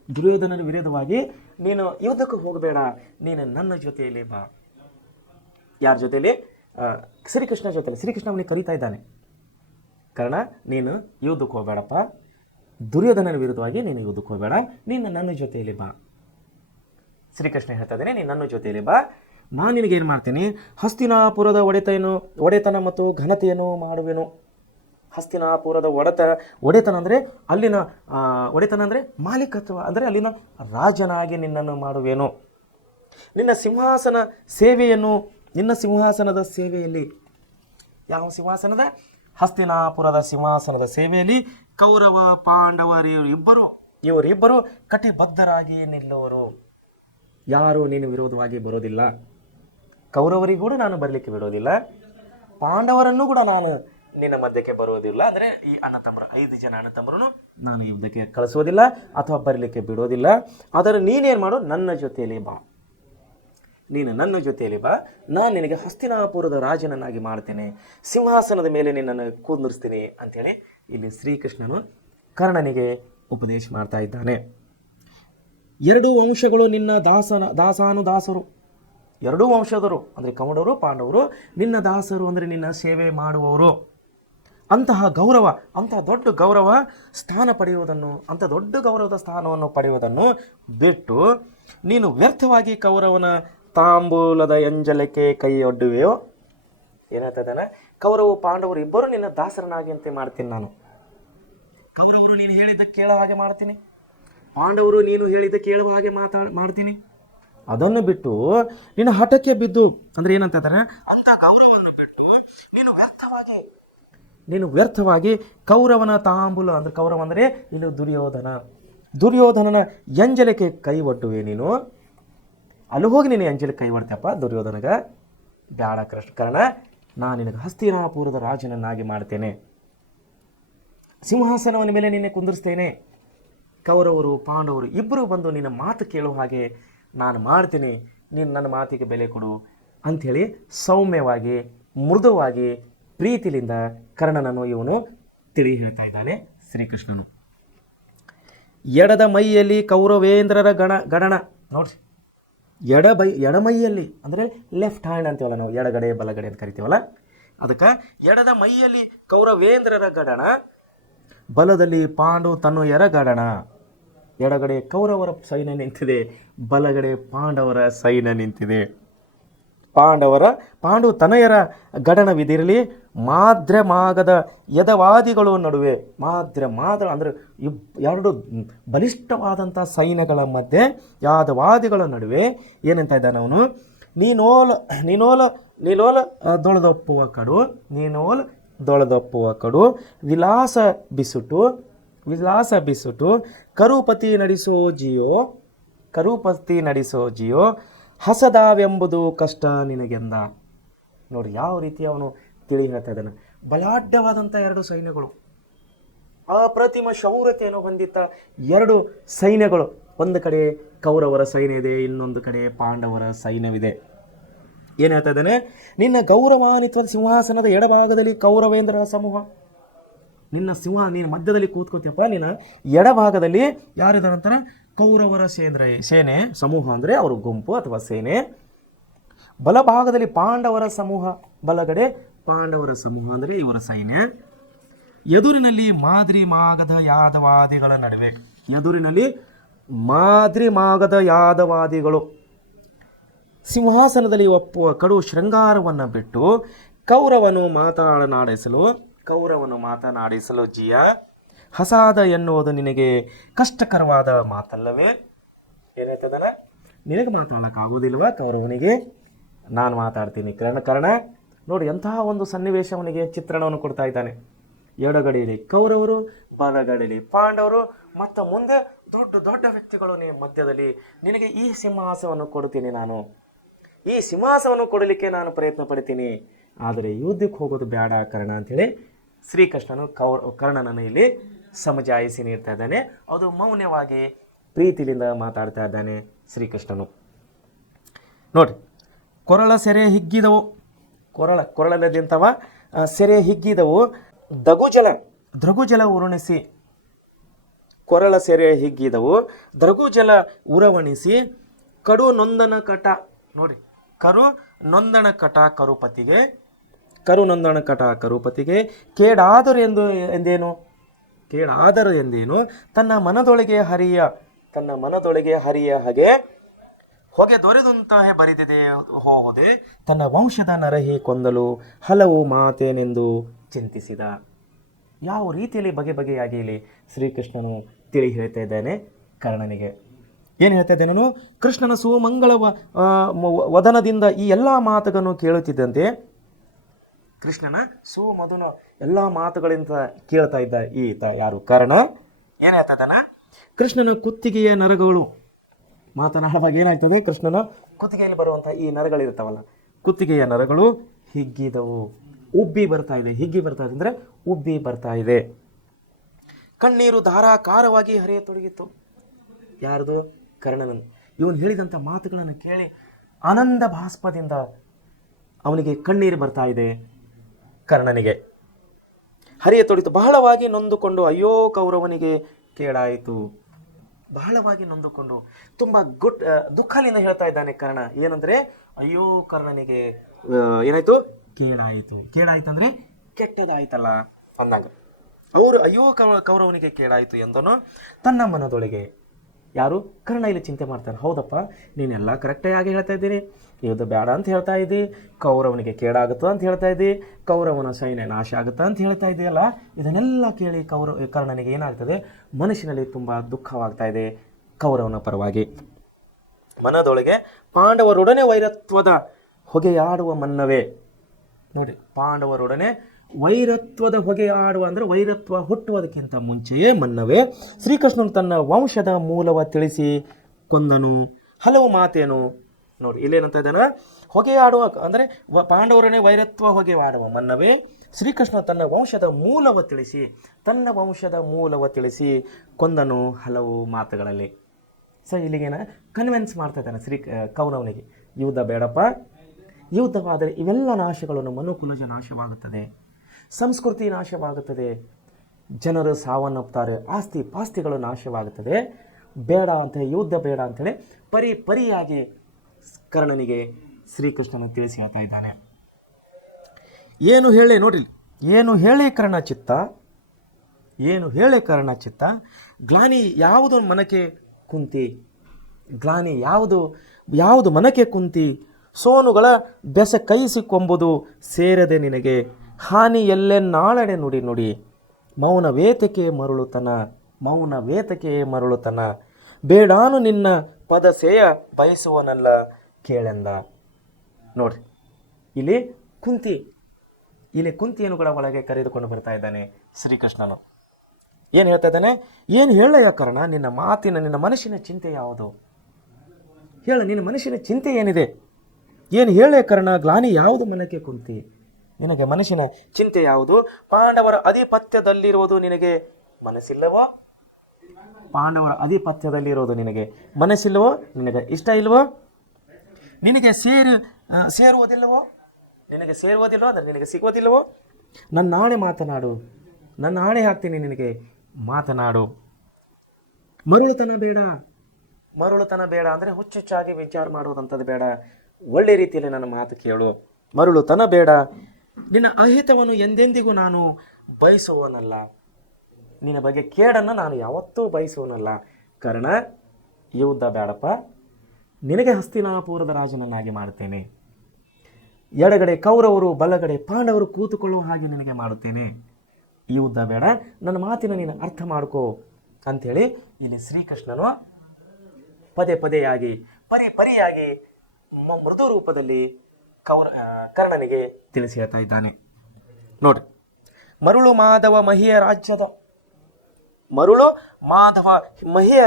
ದುರ್ಯೋಧನನ ವಿರೋಧವಾಗಿ ನೀನು ಯುದ್ಧಕ್ಕೆ ಹೋಗಬೇಡ, ನೀನು ನನ್ನ ಜೊತೆಯಲ್ಲಿ ಬಾ. ಯಾರ ಜೊತೆಯಲ್ಲಿ? ಶ್ರೀಕೃಷ್ಣ ಜೊತೆಯಲ್ಲಿ. ಶ್ರೀಕೃಷ್ಣ ಅವನಿಗೆ ಕರೀತಾ ಇದ್ದಾನೆ, ಕರ್ಣ ನೀನು ಯುದ್ಧಕ್ಕೆ ಹೋಗಬೇಡಪ್ಪ, ದುರ್ಯೋಧನನ ವಿರುದ್ಧವಾಗಿ ನೀನು ಯುದ್ಧಕ್ಕೆ ಹೋಗಬೇಡ, ನೀನು ನನ್ನ ಜೊತೆಯಲ್ಲಿ ಬಾ. ಶ್ರೀಕೃಷ್ಣ ಹೇಳ್ತಾ ಇದ್ದಾನೆ, ನೀನು ನನ್ನ ಜೊತೆಯಲ್ಲಿ ಬಾ, ನಾನು ನಿನಗೇನು ಮಾಡ್ತೀನಿ, ಹಸ್ತಿನಾಪುರದ ಒಡೆತನ ಮತ್ತು ಘನತೆಯನ್ನು ಮಾಡುವೆನು. ಹಸ್ತಿನಾಪುರದ ಒಡೆತನ ಅಂದರೆ ಅಲ್ಲಿನ ಒಡೆತನ ಅಂದರೆ ಮಾಲೀಕತ್ವ, ಅಂದರೆ ಅಲ್ಲಿನ ರಾಜನಾಗಿ ನಿನ್ನನ್ನು ಮಾಡುವೇನು. ನಿನ್ನ ಸಿಂಹಾಸನದ ಸೇವೆಯಲ್ಲಿ, ಯಾವ ಸಿಂಹಾಸನದ? ಹಸ್ತಿನಾಪುರದ ಸಿಂಹಾಸನದ ಸೇವೆಯಲ್ಲಿ ಕೌರವ ಇವರಿಬ್ಬರು ಕಟಿಬದ್ಧರಾಗಿ ನಿಲ್ಲುವರು. ಯಾರು ನೀನು ವಿರೋಧವಾಗಿ ಬರೋದಿಲ್ಲ. ಕೌರವರಿಗೂ ಕೂಡ ನಾನು ಬರಲಿಕ್ಕೆ ಬಿಡೋದಿಲ್ಲ, ಪಾಂಡವರನ್ನು ಕೂಡ ನಾನು ನಿನ್ನ ಮಧ್ಯಕ್ಕೆ ಬರೋದಿಲ್ಲ. ಅಂದರೆ ಈ 5 ಜನ ಅಣ್ಣ ತಮ್ಮರನ್ನು ನಾನು ಯುದ್ಧಕ್ಕೆ ಕಳಿಸೋದಿಲ್ಲ ಅಥವಾ ಬರಲಿಕ್ಕೆ ಬಿಡೋದಿಲ್ಲ. ಆದರೆ ನೀನೇನು ಮಾಡು, ನನ್ನ ಜೊತೆಯಲ್ಲಿ ಬಾ, ನಾನು ನಿನಗೆ ಹಸ್ತಿನಾಪುರದ ರಾಜನನ್ನಾಗಿ ಮಾಡ್ತೇನೆ, ಸಿಂಹಾಸನದ ಮೇಲೆ ನಿನ್ನನ್ನು ಕುಂದಿರಿಸ್ತೀನಿ ಅಂಥೇಳಿ ಇಲ್ಲಿ ಶ್ರೀಕೃಷ್ಣನು ಕರ್ಣನಿಗೆ ಉಪದೇಶ ಮಾಡ್ತಾ ಇದ್ದಾನೆ. 2 ವಂಶಗಳು ನಿನ್ನ ದಾಸಾನುದಾಸರು. 2 ವಂಶದವರು ಅಂದರೆ ಕೌರವರು ಪಾಂಡವರು ನಿನ್ನ ದಾಸರು, ಅಂದರೆ ನಿನ್ನ ಸೇವೆ ಮಾಡುವವರು. ಅಂತಹ ದೊಡ್ಡ ಗೌರವ ಸ್ಥಾನ ಪಡೆಯುವುದನ್ನು, ಅಂಥ ದೊಡ್ಡ ಗೌರವದ ಸ್ಥಾನವನ್ನು ಪಡೆಯುವುದನ್ನು ಬಿಟ್ಟು ನೀನು ವ್ಯರ್ಥವಾಗಿ ಕೌರವನ ತಾಂಬೂಲದ ಎಂಜಲಕ್ಕೆ ಕೈಯೊಡ್ಡುವೆಯೋ. ಏನಾಗ್ತಾ ಇದ್ದಾನೆ? ಕೌರವ ಪಾಂಡವರು ಇಬ್ಬರು ನಿನ್ನ ದಾಸರನಾಗಿ ಅಂತೆ ಮಾಡ್ತೀನಿ ನಾನು. ಕೌರವರು ನೀನು ಹೇಳಿದ್ದ ಕೇಳೋ ಹಾಗೆ ಮಾಡ್ತೀನಿ, ಪಾಂಡವರು ನೀನು ಹೇಳಿದ್ದ ಕೇಳುವ ಹಾಗೆ ಮಾಡ್ತೀನಿ. ಅದನ್ನು ಬಿಟ್ಟು ನಿನ್ನ ಹಠಕ್ಕೆ ಬಿದ್ದು, ಅಂದರೆ ಏನಂತ ಇದ್ದಾರೆ, ಅಂಥ ಗೌರವವನ್ನು ಬಿಟ್ಟು ನೀನು ವ್ಯರ್ಥವಾಗಿ ಕೌರವನ ತಾಂಬೂಲ, ಅಂದರೆ ಕೌರವ ಅಂದರೆ ಇಲ್ಲಿ ದುರ್ಯೋಧನನ ಎಂಜಲಕ್ಕೆ ಕೈ ಒಡ್ಡುವೆ ನೀನು. ಅಲ್ಲಿ ಹೋಗಿ ನೀನು ಎಂಜಲಕ್ಕೆ ಕೈ ಒಡ್ತಪ್ಪ ದುರ್ಯೋಧನಗ. ಬ್ಯಾಡ ಕರ್ಣ, ನಾನು ನಿನಗೆ ಹಸ್ತಿನಾಪುರದ ರಾಜನನ್ನಾಗಿ ಮಾಡ್ತೇನೆ, ಸಿಂಹಾಸನವನ ಮೇಲೆ ನಿನ್ನೆ ಕುಂದಿರಿಸ್ತೇನೆ. ಕೌರವರು ಪಾಂಡವರು ಇಬ್ಬರು ಬಂದು ನಿನ್ನ ಮಾತು ಕೇಳುವ ಹಾಗೆ ನಾನು ಮಾಡ್ತೀನಿ, ನೀನು ನನ್ನ ಮಾತಿಗೆ ಬೆಲೆ ಕೊಡು ಅಂಥೇಳಿ ಸೌಮ್ಯವಾಗಿ ಮೃದುವಾಗಿ ಪ್ರೀತಿಲಿಂದ ಕರ್ಣನನ್ನು ಇವನು ತಿಳಿ ಹೇಳ್ತಾ ಇದ್ದಾನೆ ಶ್ರೀಕೃಷ್ಣನು. ಎಡದ ಮೈಯಲ್ಲಿ ಕೌರವೇಂದ್ರರ ಗಣನ ನೋಡ್ರಿ, ಎಡಮೈಯಲ್ಲಿ ಅಂದರೆ ಲೆಫ್ಟ್ ಹ್ಯಾಂಡ್ ಅಂತೀವಲ್ಲ ನಾವು, ಎಡಗಡೆ ಬಲಗಡೆ ಅಂತ ಕರಿತೀವಲ್ಲ, ಅದಕ್ಕೆ ಎಡದ ಮೈಯಲ್ಲಿ ಕೌರವೇಂದ್ರರ ಗಣನ, ಬಲದಲ್ಲಿ ಪಾಂಡು ತನ್ನುಯರ ಗಣನ. ಎಡಗಡೆ ಕೌರವರ ಸೈನ್ಯ ನಿಂತಿದೆ, ಬಲಗಡೆ ಪಾಂಡವರ ಸೈನ್ಯ ನಿಂತಿದೆ. ಪಾಂಡು ತನಯರ ಗಣನವಿದಿರಲಿ. ಮಾದ್ರಮಾಗದ ಯದವಾದಿಗಳು ನಡುವೆ, ಮಾದ್ರ ಅಂದರೆ 2 ಬಲಿಷ್ಠವಾದಂಥ ಸೈನ್ಯಗಳ ಮಧ್ಯೆ ಯಾದವಾದಿಗಳ ನಡುವೆ ಏನಂತ ಇದ್ದಾನೆ ಅವನು, ನೀನೋಲ ದೊಳೆದೊಪ್ಪುವ ಕಡು ವಿಲಾಸ ಬಿಸುಟು ಕರುಪತಿ ನಡೆಸೋ ಜಿಯೋ ಹಸದಾವೆಂಬುದು ಕಷ್ಟ ನಿನಗೆಂದ. ನೋಡಿ ಯಾವ ರೀತಿ ಅವನು ತಿಳಿ ಹೇಳ್ತಾ ಇದ್ದಾನೆ. ಬಲಾಢ್ಯವಾದಂಥ 2 ಸೈನ್ಯಗಳು, ಅಪ್ರತಿಮ ಶೌರ್ಯತೆಯನ್ನು ಹೊಂದಿದ್ದ ಎರಡು ಸೈನ್ಯಗಳು, ಒಂದು ಕಡೆ ಕೌರವರ ಸೈನ್ಯ ಇದೆ, ಇನ್ನೊಂದು ಕಡೆ ಪಾಂಡವರ ಸೈನ್ಯವಿದೆ. ಏನು ಹೇಳ್ತಾ ಇದ್ದಾನೆ, ನಿನ್ನ ಗೌರವಾನ್ವಿತ ಸಿಂಹಾಸನದ ಎಡಭಾಗದಲ್ಲಿ ಕೌರವೇಂದ್ರ ಸಮೂಹ. ನಿನ್ನ ನೀನು ಮಧ್ಯದಲ್ಲಿ ಕೂತ್ಕೋತಿಯಪ್ಪ, ನಿನ್ನ ಎಡಭಾಗದಲ್ಲಿ ಯಾರಿದ್ದಾರೆ ಅಂತಾರೆ, ಕೌರವರ ಸೇನೆ ಸಮೂಹ ಅಂದರೆ ಅವರು ಗುಂಪು ಅಥವಾ ಸೇನೆ. ಬಲಭಾಗದಲ್ಲಿ ಪಾಂಡವರ ಸಮೂಹ, ಬಲಗಡೆ ಪಾಂಡವರ ಸಮೂಹ ಅಂದರೆ ಇವರ ಸೈನ್ಯ. ಎದುರಿನಲ್ಲಿ ಮಾದ್ರಿ ಮಾಗದ ಯಾದವಾದಿಗಳ ನಡುವೆ, ಎದುರಿನಲ್ಲಿ ಮಾದ್ರಿ ಮಾಗದ ಯಾದವಾದಿಗಳು ಸಿಂಹಾಸನದಲ್ಲಿ ಒಪ್ಪುವ ಕಡು ಶೃಂಗಾರವನ್ನು ಬಿಟ್ಟು ಕೌರವನು ಮಾತನಾಡಿಸಲು ಜಿಯ ಹಸಾದ ಎನ್ನುವುದು ನಿನಗೆ ಕಷ್ಟಕರವಾದ ಮಾತಲ್ಲವೇ? ಏನಾಯ್ತದನ, ನಿನಗೆ ಮಾತಾಡೋಕ್ಕಾಗೋದಿಲ್ವ ಕೌರವನಿಗೆ? ನಾನು ಮಾತಾಡ್ತೀನಿ. ಕರ್ಣ ನೋಡಿ ಎಂತಹ ಒಂದು ಸನ್ನಿವೇಶವನಿಗೆ ಚಿತ್ರಣವನ್ನು ಕೊಡ್ತಾ ಇದ್ದಾನೆ. ಎಡಗಡೆಯಲ್ಲಿ ಕೌರವರು, ಬಲಗಡೆಯಲ್ಲಿ ಪಾಂಡವರು, ಮತ್ತು ಮುಂದೆ ದೊಡ್ಡ ದೊಡ್ಡ ವ್ಯಕ್ತಿಗಳು ಮಧ್ಯದಲ್ಲಿ. ನಿನಗೆ ಈ ಸಿಂಹಾಸನವನ್ನು ಕೊಡ್ತೀನಿ, ನಾನು ಈ ಸಿಂಹಾಸನವನ್ನು ಕೊಡಲಿಕ್ಕೆ ನಾನು ಪ್ರಯತ್ನ ಪಡ್ತೀನಿ, ಆದರೆ ಯುದ್ಧಕ್ಕೆ ಹೋಗೋದು ಬೇಡ ಕರ್ಣ ಅಂಥೇಳಿ ಶ್ರೀಕೃಷ್ಣನು ಕರ್ಣನನ್ನು ಇಲ್ಲಿ ಸಮಜಾಯಿಸಿ ನೀಡ್ತಾ ಇದ್ದಾನೆ. ಅದು ಮೌನ್ಯವಾಗಿ ಪ್ರೀತಿಯಿಂದ ಮಾತಾಡ್ತಾ ಇದ್ದಾನೆ ಶ್ರೀಕೃಷ್ಣನು. ನೋಡಿ, ಕೊರಳ ಸೆರೆ ಹಿಗ್ಗಿದವು, ಕೊರಳದಿಂತವ ಸೆರೆ ಹಿಗ್ಗಿದವು, ದ್ರಗುಜಲ ಉರುಣಿಸಿ, ಕೊರಳ ಸೆರೆ ಹಿಗ್ಗಿದವು, ದ್ರಗುಜಲ ಉರವಣಿಸಿ, ಕಡು ನೊಂದನ ಕಟ. ನೋಡಿ, ಕರು ನೊಂದನ ಕಟ ಕರುಪತಿಗೆ ಕೇಡಾದರು ಎಂದೇನು ತನ್ನ ಮನದೊಳಗೆ ಹರಿಯ ಹಾಗೆ ಹೊಗೆ ದೊರೆದಂತಹ ಬರಿದಿದೆ ಹೋದೆ, ತನ್ನ ವಂಶದ ನರಹಿ ಕೊಂದಲು ಹಲವು ಮಾತೇನೆಂದು ಚಿಂತಿಸಿದ. ಯಾವ ರೀತಿಯಲ್ಲಿ ಬಗೆಯಾಗಿ ಇಲ್ಲಿ ಶ್ರೀಕೃಷ್ಣನು ತಿಳಿ ಹೇಳ್ತಾ ಇದ್ದಾನೆ ಕರ್ಣನಿಗೆ. ಏನು ಹೇಳ್ತಾ ಇದ್ದೇನೆ ನಾನು, ಕೃಷ್ಣನ ಸುಮಂಗಳ ವದನದಿಂದ ಈ ಎಲ್ಲ ಮಾತುಗಳನ್ನು ಕೇಳುತ್ತಿದ್ದಂತೆ, ಕೃಷ್ಣನ ಸುಮಧುನ ಎಲ್ಲ ಮಾತುಗಳಿಂದ ಕೇಳ್ತಾ ಇದ್ದ ಈತ ಯಾರು, ಕರ್ಣ. ಏನು ಹೇಳ್ತಾ ಇದ್ದಾನ, ಕೃಷ್ಣನ ಕುತ್ತಿಗೆಯ ನರಗಳು ಮಾತನಾಡುವಾಗ ಏನಾಗ್ತದೆ, ಕೃಷ್ಣನ ಕುತ್ತಿಗೆಯಲ್ಲಿ ಬರುವಂತಹ ಈ ನರಗಳಿರ್ತಾವಲ್ಲ, ಕುತ್ತಿಗೆಯ ನರಗಳು ಹಿಗ್ಗಿದವು, ಉಬ್ಬಿ ಬರ್ತಾ ಇದೆ. ಅಂದರೆ ಉಬ್ಬಿ ಬರ್ತಾ ಇದೆ. ಕಣ್ಣೀರು ಧಾರಾಕಾರವಾಗಿ ಹರಿಯತೊಡಗಿತ್ತು. ಯಾರ್ದು, ಕರ್ಣನನ್ನು. ಇವನು ಹೇಳಿದಂಥ ಮಾತುಗಳನ್ನು ಕೇಳಿ ಆನಂದ ಭಾಸ್ಪದಿಂದ ಅವನಿಗೆ ಕಣ್ಣೀರು ಬರ್ತಾ ಇದೆ. ಕರ್ಣನಿಗೆ ಹರಿಯತೊಡಿತು. ಬಹಳವಾಗಿ ನೊಂದುಕೊಂಡು ಅಯ್ಯೋ ಕೌರವನಿಗೆ ಕೇಡಾಯಿತು. ಬಹಳವಾಗಿ ನೊಂದುಕೊಂಡು ತುಂಬ ದುಃಖದಿಂದ ಹೇಳ್ತಾ ಇದ್ದಾನೆ ಕರ್ಣ. ಏನಂದ್ರೆ, ಅಯ್ಯೋ ಕರ್ಣನಿಗೆ ಏನಾಯ್ತು, ಕೇಡಾಯಿತು ಅಂದ್ರೆ ಕೆಟ್ಟದಾಯ್ತಲ್ಲ ಅಂದಾಗ. ಅಯ್ಯೋ ಕೌರವನಿಗೆ ಕೇಡಾಯಿತು ಎಂದನು ತನ್ನ ಮನದೊಳಗೆ. ಯಾರು, ಕರ್ಣ ಇಲ್ಲಿ ಚಿಂತೆ ಮಾಡ್ತಾನೆ. ಹೌದಪ್ಪ, ನೀನೆಲ್ಲ ಕರೆಕ್ಟಾಗಿ ಹೇಳ್ತಾ ಇದ್ದೀನಿ, ಯುದ್ಧ ಬೇಡ ಅಂತ ಹೇಳ್ತಾ ಇದ್ದಿ, ಕೌರವನಿಗೆ ಕೇಡಾಗುತ್ತ ಅಂತ ಹೇಳ್ತಾ ಇದ್ದಿ, ಕೌರವನ ಸೈನ್ಯ ನಾಶ ಆಗುತ್ತಾ ಅಂತ ಹೇಳ್ತಾ ಇದೆಯಲ್ಲ. ಇದನ್ನೆಲ್ಲ ಕೇಳಿ ಕರ್ಣನಿಗೆ ಏನಾಗ್ತದೆ, ಮನಸ್ಸಿನಲ್ಲಿ ತುಂಬ ದುಃಖವಾಗ್ತಾ ಇದೆ ಕೌರವನ ಪರವಾಗಿ. ಮನದೊಳಗೆ ಪಾಂಡವರೊಡನೆ ವೈರತ್ವದ ಹೊಗೆಯಾಡುವ ಮನ್ನವೇ. ನೋಡಿ, ಪಾಂಡವರೊಡನೆ ವೈರತ್ವದ ಹೊಗೆಯಾಡುವ ಅಂದರೆ ವೈರತ್ವ ಹುಟ್ಟುವುದಕ್ಕಿಂತ ಮುಂಚೆಯೇ ಮನ್ನವೇ ಶ್ರೀಕೃಷ್ಣನು ತನ್ನ ವಂಶದ ಮೂಲವ ತಿಳಿಸಿ ಕೊಂದನು ಹಲವು ಮಾತೇನು. ನೋಡಿ, ಇಲ್ಲೇನಂತ ಇದ್ದಾನೆ, ಹೊಗೆಯಾಡುವ ಅಂದರೆ ಪಾಂಡವರೊಡನೆ ವೈರತ್ವ ಹೊಗೆಯಾಡುವ ಮನ್ನವೇ ಶ್ರೀಕೃಷ್ಣ ತನ್ನ ವಂಶದ ಮೂಲವ ತಿಳಿಸಿ ಕೊಂದನು ಹಲವು ಮಾತುಗಳಲ್ಲಿ. ಸೊ ಇಲ್ಲಿಗೇನ ಕನ್ವಿನ್ಸ್ ಮಾಡ್ತಾ ಇದ್ದಾನೆ ಕೌರವನಿಗೆ, ಯುದ್ಧ ಬೇಡಪ್ಪ, ಯುದ್ಧವಾದರೆ ಇವೆಲ್ಲ ನಾಶಗಳನ್ನು ಮನುಕುಲಜ ನಾಶವಾಗುತ್ತದೆ, ಸಂಸ್ಕೃತಿ ನಾಶವಾಗುತ್ತದೆ, ಜನರು ಸಾವನ್ನಪ್ಪುತ್ತಾರೆ, ಆಸ್ತಿ ಪಾಸ್ತಿಗಳು ನಾಶವಾಗುತ್ತದೆ, ಬೇಡ ಅಂತೇಳಿ ಯುದ್ಧ ಬೇಡ ಅಂಥೇಳಿ ಪರಿಯಾಗಿ ಕರ್ಣನಿಗೆ ಶ್ರೀಕೃಷ್ಣನ ತಿಳಿಸಿ ಹೇಳ್ತಾ ಇದ್ದಾನೆ. ಏನು ಹೇಳಿ ಕರ್ಣ ಚಿತ್ತ ಗ್ಲಾನಿ ಯಾವುದು ಮನಕ್ಕೆ ಕುಂತಿ ಸೋನುಗಳ ಬೆಸ ಕೈಸಿಕೊಂಬುದು ಸೇರದೆ ನಿನಗೆ ಹಾನಿ ಎಲ್ಲೆನ್ನಾಳೆಡೆ ನುಡಿ ಮೌನ ವೇತಕೆ ಮರುಳುತನ ಬೇಡಾನು ನಿನ್ನ ಪದಸೇಯ ಬಯಸುವನಲ್ಲ ಕೇಳೆಂದ. ನೋಡ್ರಿ, ಇಲ್ಲಿ ಕುಂತಿಯನ್ನು ಕೂಡ ಒಳಗೆ ಕರೆದುಕೊಂಡು ಬರ್ತಾ ಇದ್ದಾನೆ ಶ್ರೀಕೃಷ್ಣನು. ಏನು ಹೇಳ್ತಾ ಇದ್ದಾನೆ, ಏನು ಹೇಳಯ್ಯ ಕರ್ಣ, ನಿನ್ನ ಮನಸ್ಸಿನ ಚಿಂತೆ ಯಾವುದು ಹೇಳ, ನಿನ್ನ ಮನಸ್ಸಿನ ಚಿಂತೆ ಏನಿದೆ, ಏನು ಹೇಳೇ ಕರ್ಣ, ಗ್ಲಾನಿ ಯಾವುದು ಮನಕ್ಕೆ ಕುಂತಿ, ನಿನಗೆ ಮನಸ್ಸಿನ ಚಿಂತೆ ಯಾವುದು, ಪಾಂಡವರ ಆಧಿಪತ್ಯದಲ್ಲಿರುವುದು ನಿನಗೆ ಮನಸ್ಸಿಲ್ಲವೋ? ಪಾಂಡವರ ಆಧಿಪತ್ಯದಲ್ಲಿ ಇರೋದು ನಿನಗೆ ಮನಸ್ಸಿಲ್ಲವೋ? ನಿನಗೆ ಇಷ್ಟ ಇಲ್ವೋ? ನಿನಗೆ ಸೇರುವುದಿಲ್ಲವೋ? ನಿನಗೆ ಸೇರುವುದಿಲ್ಲವೋ ಅಂದರೆ ನಿನಗೆ ಸಿಗೋದಿಲ್ಲವೋ? ನನ್ನ ನಾಣೆ ಮಾತನಾಡು, ನನ್ನ ನಾಣೆ ಹಾಕ್ತೀನಿ ನಿನಗೆ, ಮಾತನಾಡು. ಮರುಳುತನ ಬೇಡ. ಮರುಳುತನ ಬೇಡ ಅಂದರೆ ಹುಚ್ಚುಚ್ಚಾಗಿ ವಿಚಾರ ಮಾಡುವುದಂಥದ್ದು ಬೇಡ. ಒಳ್ಳೆ ರೀತಿಯಲ್ಲಿ ನನ್ನ ಮಾತು ಕೇಳು. ಮರುಳುತನ ಬೇಡ. ನಿನ್ನ ಅಹಿತವನ್ನು ಎಂದೆಂದಿಗೂ ನಾನು ಬಯಸುವವನಲ್ಲ. ನಿನ್ನ ಬಗ್ಗೆ ಕೇಡನ್ನು ನಾನು ಯಾವತ್ತೂ ಬಯಸುವನಲ್ಲ. ಕಾರಣ ಯುದ್ಧ ಬೇಡಪ್ಪ, ನಿನಗೆ ಹಸ್ತಿನಾಪುರದ ರಾಜನನ್ನಾಗಿ ಮಾಡ್ತೇನೆ. ಎಡಗಡೆ ಕೌರವರು, ಬಲಗಡೆ ಪಾಂಡವರು ಕೂತುಕೊಳ್ಳುವ ಹಾಗೆ ನಿನಗೆ ಮಾಡುತ್ತೇನೆ. ಯುದ್ಧ ಬೇಡ, ನನ್ನ ಮಾತಿನ ನೀನು ಅರ್ಥ ಮಾಡ್ಕೋ ಅಂಥೇಳಿ ಇಲ್ಲಿ ಶ್ರೀಕೃಷ್ಣನು ಪದೇ ಪದೇಯಾಗಿ ಪರಿಯಾಗಿ ಮೃದು ರೂಪದಲ್ಲಿ ಕರ್ಣನಿಗೆ ತಿಳಿಸಿ ಹೇಳ್ತಾ ಇದ್ದಾನೆ. ನೋಡ್ರಿ, ಮರುಳು ಮಾಧವ ಮಹಿಯ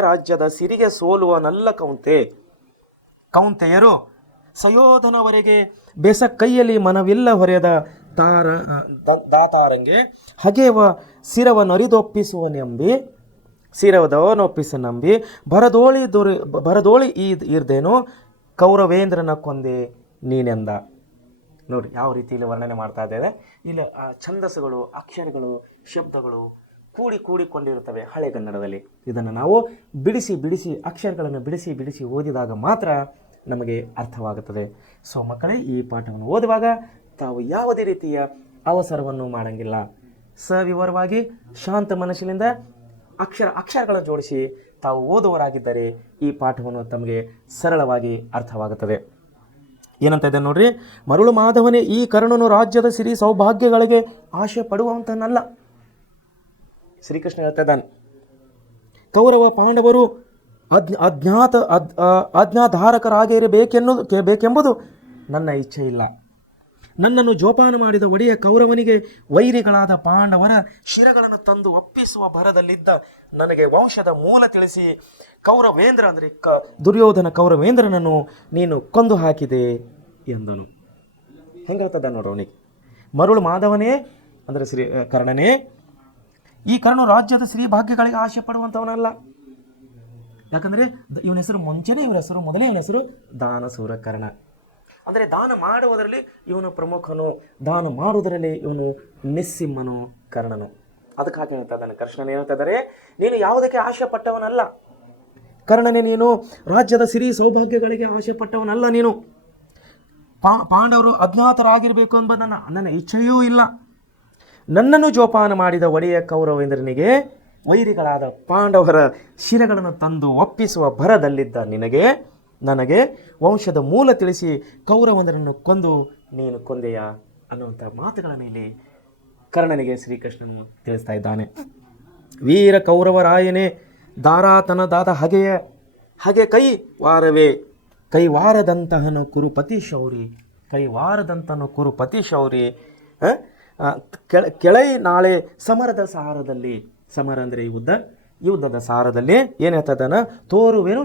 ರಾಜ್ಯದ ಸಿರಿಗೆ ಸೋಲುವ ನಲ್ಲ ಕೌಂತೆಯರು ಸಯೋಧನವರೆಗೆ ಬೆಸ ಕೈಯಲ್ಲಿ ಮನವಿಲ್ಲ ಹೊರೆಯದ ದಾತಾರಂಗೆ ಹಗೆವ ಸಿರವನೊಪ್ಪಿಸ ನಂಬಿ ಬರದೋಳಿ ಇರ್ದೇನೋ ಕೌರವೇಂದ್ರನ ಕೊಂದೆ ನೀನೆಂದ. ನೋಡಿ ಯಾವ ರೀತಿಯಲ್ಲಿ ವರ್ಣನೆ ಮಾಡ್ತಾ ಇದ್ದೇವೆ. ಇಲ್ಲಿ ಛಂದಸ್ಸುಗಳು, ಅಕ್ಷರಗಳು, ಶಬ್ದಗಳು ಕೂಡಿಕೊಂಡಿರುತ್ತವೆ ಹಳೆಗನ್ನಡದಲ್ಲಿ. ಇದನ್ನು ನಾವು ಬಿಡಿಸಿ ಅಕ್ಷರಗಳನ್ನು ಬಿಡಿಸಿ ಓದಿದಾಗ ಮಾತ್ರ ನಮಗೆ ಅರ್ಥವಾಗುತ್ತದೆ. ಸೊ ಮಕ್ಕಳೇ, ಈ ಪಾಠವನ್ನು ಓದುವಾಗ ತಾವು ಯಾವುದೇ ರೀತಿಯ ಅವಸರವನ್ನು ಮಾಡಂಗಿಲ್ಲ. ಸವಿವರವಾಗಿ ಶಾಂತ ಮನಸ್ಸಿನಿಂದ ಅಕ್ಷರಗಳನ್ನು ಜೋಡಿಸಿ ತಾವು ಓದುವರಾಗಿದ್ದರೆ ಈ ಪಾಠವನ್ನು ತಮಗೆ ಸರಳವಾಗಿ ಅರ್ಥವಾಗುತ್ತದೆ. ಏನಂತ ಇದೆ ನೋಡ್ರಿ, ಮರುಳು ಮಾಧವನೇ, ಈ ಕರ್ಣನು ರಾಜ್ಯದ ಸಿರಿ ಸೌಭಾಗ್ಯಗಳಿಗೆ ಆಶೆ ಪಡುವಂತನಲ್ಲ. ಶ್ರೀಕೃಷ್ಣ ಹೇಳ್ತಾ ಇದ್ದಾನೆ, ಕೌರವ ಪಾಂಡವರು ಆಜ್ಞಾಧಾರಕರಾಗಿರಬೇಕೆಂಬುದು ನನ್ನ ಇಚ್ಛೆ ಇಲ್ಲ. ನನ್ನನ್ನು ಜೋಪಾನ ಮಾಡಿದ ಒಡೆಯ ಕೌರವನಿಗೆ ವೈರಿಗಳಾದ ಪಾಂಡವರ ಶಿರಗಳನ್ನು ತಂದು ಒಪ್ಪಿಸುವ ಭರದಲ್ಲಿದ್ದ ನನಗೆ ವಂಶದ ಮೂಲ ತಿಳಿಸಿ ಕೌರವೇಂದ್ರ ಅಂದರೆ ದುರ್ಯೋಧನ ಕೌರವೇಂದ್ರನನ್ನು ನೀನು ಕೊಂದು ಹಾಕಿದೆ ಎಂದನು. ಹೆಂಗಾಗ್ತದ ನೋಡೋನಿಗೆ, ಮರುಳು ಮಾಧವನೇ ಅಂದರೆ ಕರ್ಣನೇ, ಈ ಕರ್ಣ ರಾಜ್ಯದ ಶ್ರೀ ಭಾಗ್ಯಗಳಿಗೆ ಆಶೆ ಪಡುವಂಥವನಲ್ಲ. ಯಾಕಂದರೆ ಇವನ ಹೆಸರು ಮೊದಲೇ ಇವನ ಹೆಸರು ದಾನಸೂರ ಕರ್ಣ. ಅಂದರೆ ದಾನ ಮಾಡುವುದರಲ್ಲಿ ಇವನು ಪ್ರಮುಖನು, ದಾನ ಮಾಡುವುದರಲ್ಲಿ ಇವನು ನಿಸ್ಸಿಂಹನು, ಕರ್ಣನು. ಅದಕ್ಕಾಗಿ ಹೇಳ್ತಾ ಇದ್ದಾನೆ, ಕೃಷ್ಣನೇ ಹೇಳ್ತಾ ಇದ್ದಾರೆ, ನೀನು ಯಾವುದಕ್ಕೆ ಆಶೆ ಪಟ್ಟವನಲ್ಲ ಕರ್ಣನೇ, ನೀನು ರಾಜ್ಯದ ಸಿರಿ ಸೌಭಾಗ್ಯಗಳಿಗೆ ಆಶೆ ಪಟ್ಟವನಲ್ಲ. ನೀನು ಪಾಂಡವರು ಅಜ್ಞಾತರಾಗಿರಬೇಕು ಎಂಬ ನನ್ನ ಇಚ್ಛೆಯೂ ಇಲ್ಲ. ನನ್ನನ್ನು ಜೋಪಾನ ಮಾಡಿದ ಒಡೆಯ ಕೌರವೇಂದ್ರನಿಗೆ ವೈರಿಗಳಾದ ಪಾಂಡವರ ಶಿರಗಳನ್ನು ತಂದು ಒಪ್ಪಿಸುವ ಭರದಲ್ಲಿದ್ದ ನನಗೆ ವಂಶದ ಮೂಲ ತಿಳಿಸಿ ಕೌರವೇಂದ್ರನನ್ನು ಕೊಂದು ನೀನು ಕೊಂದೆಯ ಅನ್ನುವಂಥ ಮಾತುಗಳನ್ನು ಇಲ್ಲಿ ಕರ್ಣನಿಗೆ ಶ್ರೀಕೃಷ್ಣನು ತಿಳಿಸ್ತಾ ಇದ್ದಾನೆ. ವೀರ ಕೌರವರಾಯನೇ, ದಾರಾತನದಾದ ಹಗೆ ಕೈವಾರದಂತಹನು ಕುರುಪತಿ ಶೌರಿ ಕೆಳೈ ನಾಳೆ ಸಮರದ ಸಾರದಲ್ಲಿ, ಸಮರ ಅಂದರೆ ಯುದ್ಧದ ಸಾರದಲ್ಲಿ ಏನು ಹೇಳ್ತದಾನ, ತೋರುವೇನು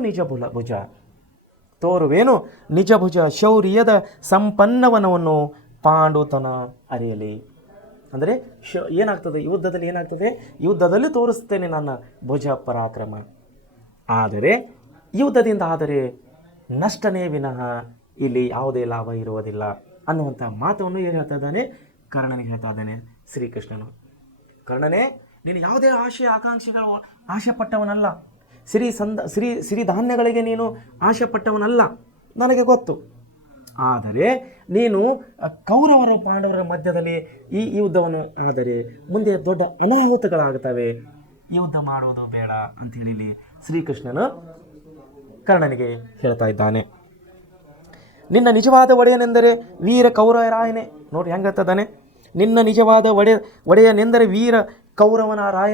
ನಿಜ ಭುಜ ಶೌರ್ಯದ ಸಂಪನ್ನವನವನ್ನು ಪಾಂಡುತನ ಅರಿಯಲಿ. ಅಂದರೆ ಯುದ್ಧದಲ್ಲಿ ತೋರಿಸ್ತೇನೆ ನನ್ನ ಭುಜ ಪರಾಕ್ರಮ, ಆದರೆ ಯುದ್ಧದಿಂದ ನಷ್ಟನೇ ವಿನಃ ಇಲ್ಲಿ ಯಾವುದೇ ಲಾಭ ಇರುವುದಿಲ್ಲ ಅನ್ನುವಂಥ ಮಾತನ್ನು ಏನು ಹೇಳ್ತಾ ಇದ್ದಾನೆ, ಕರ್ಣನಿಗೆ ಹೇಳ್ತಾ ಇದ್ದಾನೆ ಶ್ರೀಕೃಷ್ಣನು. ಕರ್ಣನೇ, ನೀನು ಯಾವುದೇ ಆಶೆ ಪಟ್ಟವನಲ್ಲ. ಸಿರಿ ಧಾನ್ಯಗಳಿಗೆ ನೀನು ಆಶೆ ಪಟ್ಟವನಲ್ಲ, ನನಗೆ ಗೊತ್ತು. ಆದರೆ ನೀನು ಕೌರವರ ಪಾಂಡವರ ಮಧ್ಯದಲ್ಲಿ ಈ ಯುದ್ಧವನ್ನು ಆದರೆ ಮುಂದೆ ದೊಡ್ಡ ಅನಾಹುತಗಳಾಗುತ್ತವೆ, ಯುದ್ಧ ಮಾಡುವುದು ಬೇಡ ಅಂಥೇಳಿ ಇಲ್ಲಿ ಶ್ರೀಕೃಷ್ಣನು ಕರ್ಣನಿಗೆ ಹೇಳ್ತಾ ಇದ್ದಾನೆ. ನಿನ್ನ ನಿಜವಾದ ಒಡೆಯನೆಂದರೆ ವೀರ ಕೌರವರಾಯನೇ. ನೋಡಿ ಹೆಂಗತ್ತಾನೆ, ನಿನ್ನ ನಿಜವಾದ ಒಡೆಯನೆಂದರೆ ವೀರ ಕೌರವನ ರಾಯ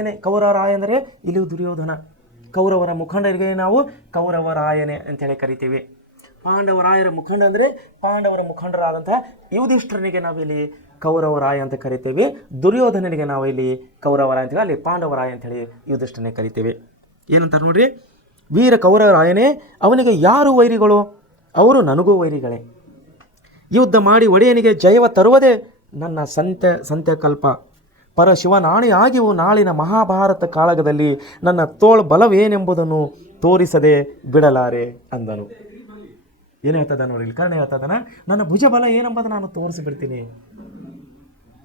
ಅಂದರೆ ಇಲ್ಲಿ ದುರ್ಯೋಧನ. ಕೌರವರ ಮುಖಂಡರಿಗೆ ನಾವು ಕೌರವರಾಯನೆ ಅಂತೇಳಿ ಕರಿತೀವಿ. ಪಾಂಡವರಾಯರ ಮುಖಂಡ ಅಂದರೆ ಪಾಂಡವರ ಮುಖಂಡರಾದಂತಹ ಯುಧಿಷ್ಠಿರನಿಗೆ ನಾವಿಲ್ಲಿ ಕೌರವರಾಯ ಅಂತ ಕರಿತೀವಿ. ದುರ್ಯೋಧನನಿಗೆ ನಾವು ಇಲ್ಲಿ ಕೌರವರಾಯ ಅಂತೇಳಿ, ಅಲ್ಲಿ ಪಾಂಡವರಾಯ ಅಂತೇಳಿ ಯುಧಿಷ್ಠಿರನಿಗೆ ಕರಿತೀವಿ. ಏನಂತಾರೆ ನೋಡ್ರಿ, ವೀರ ಕೌರವರಾಯನೇ, ಅವನಿಗೆ ಯಾರು ವೈರಿಗಳು? ಅವರು ನನಗೂ ವೈರಿಗಳೇ. ಯುದ್ಧ ಮಾಡಿ ಒಡೆಯನಿಗೆ ಜಯವ ತರುವುದೇ ನನ್ನ ಸಂತ್ಯಕಲ್ಪ. ಪರಶಿವನಾಣೆಯಾಗಿಯೂ ನಾಳಿನ ಮಹಾಭಾರತ ಕಾಳಗದಲ್ಲಿ ನನ್ನ ತೋಳ್ ಬಲವೇನೆಂಬುದನ್ನು ತೋರಿಸದೆ ಬಿಡಲಾರೆ ಅಂದನು. ಏನು ಹೇಳ್ತದ ನೋಡಿ ಇಲ್ಲಿ ಕರ್ಣ ಹೇಳ್ತದನ, ನನ್ನ ಭುಜಬಲ ಏನೆಂಬುದು ನಾನು ತೋರಿಸಿಬಿಡ್ತೀನಿ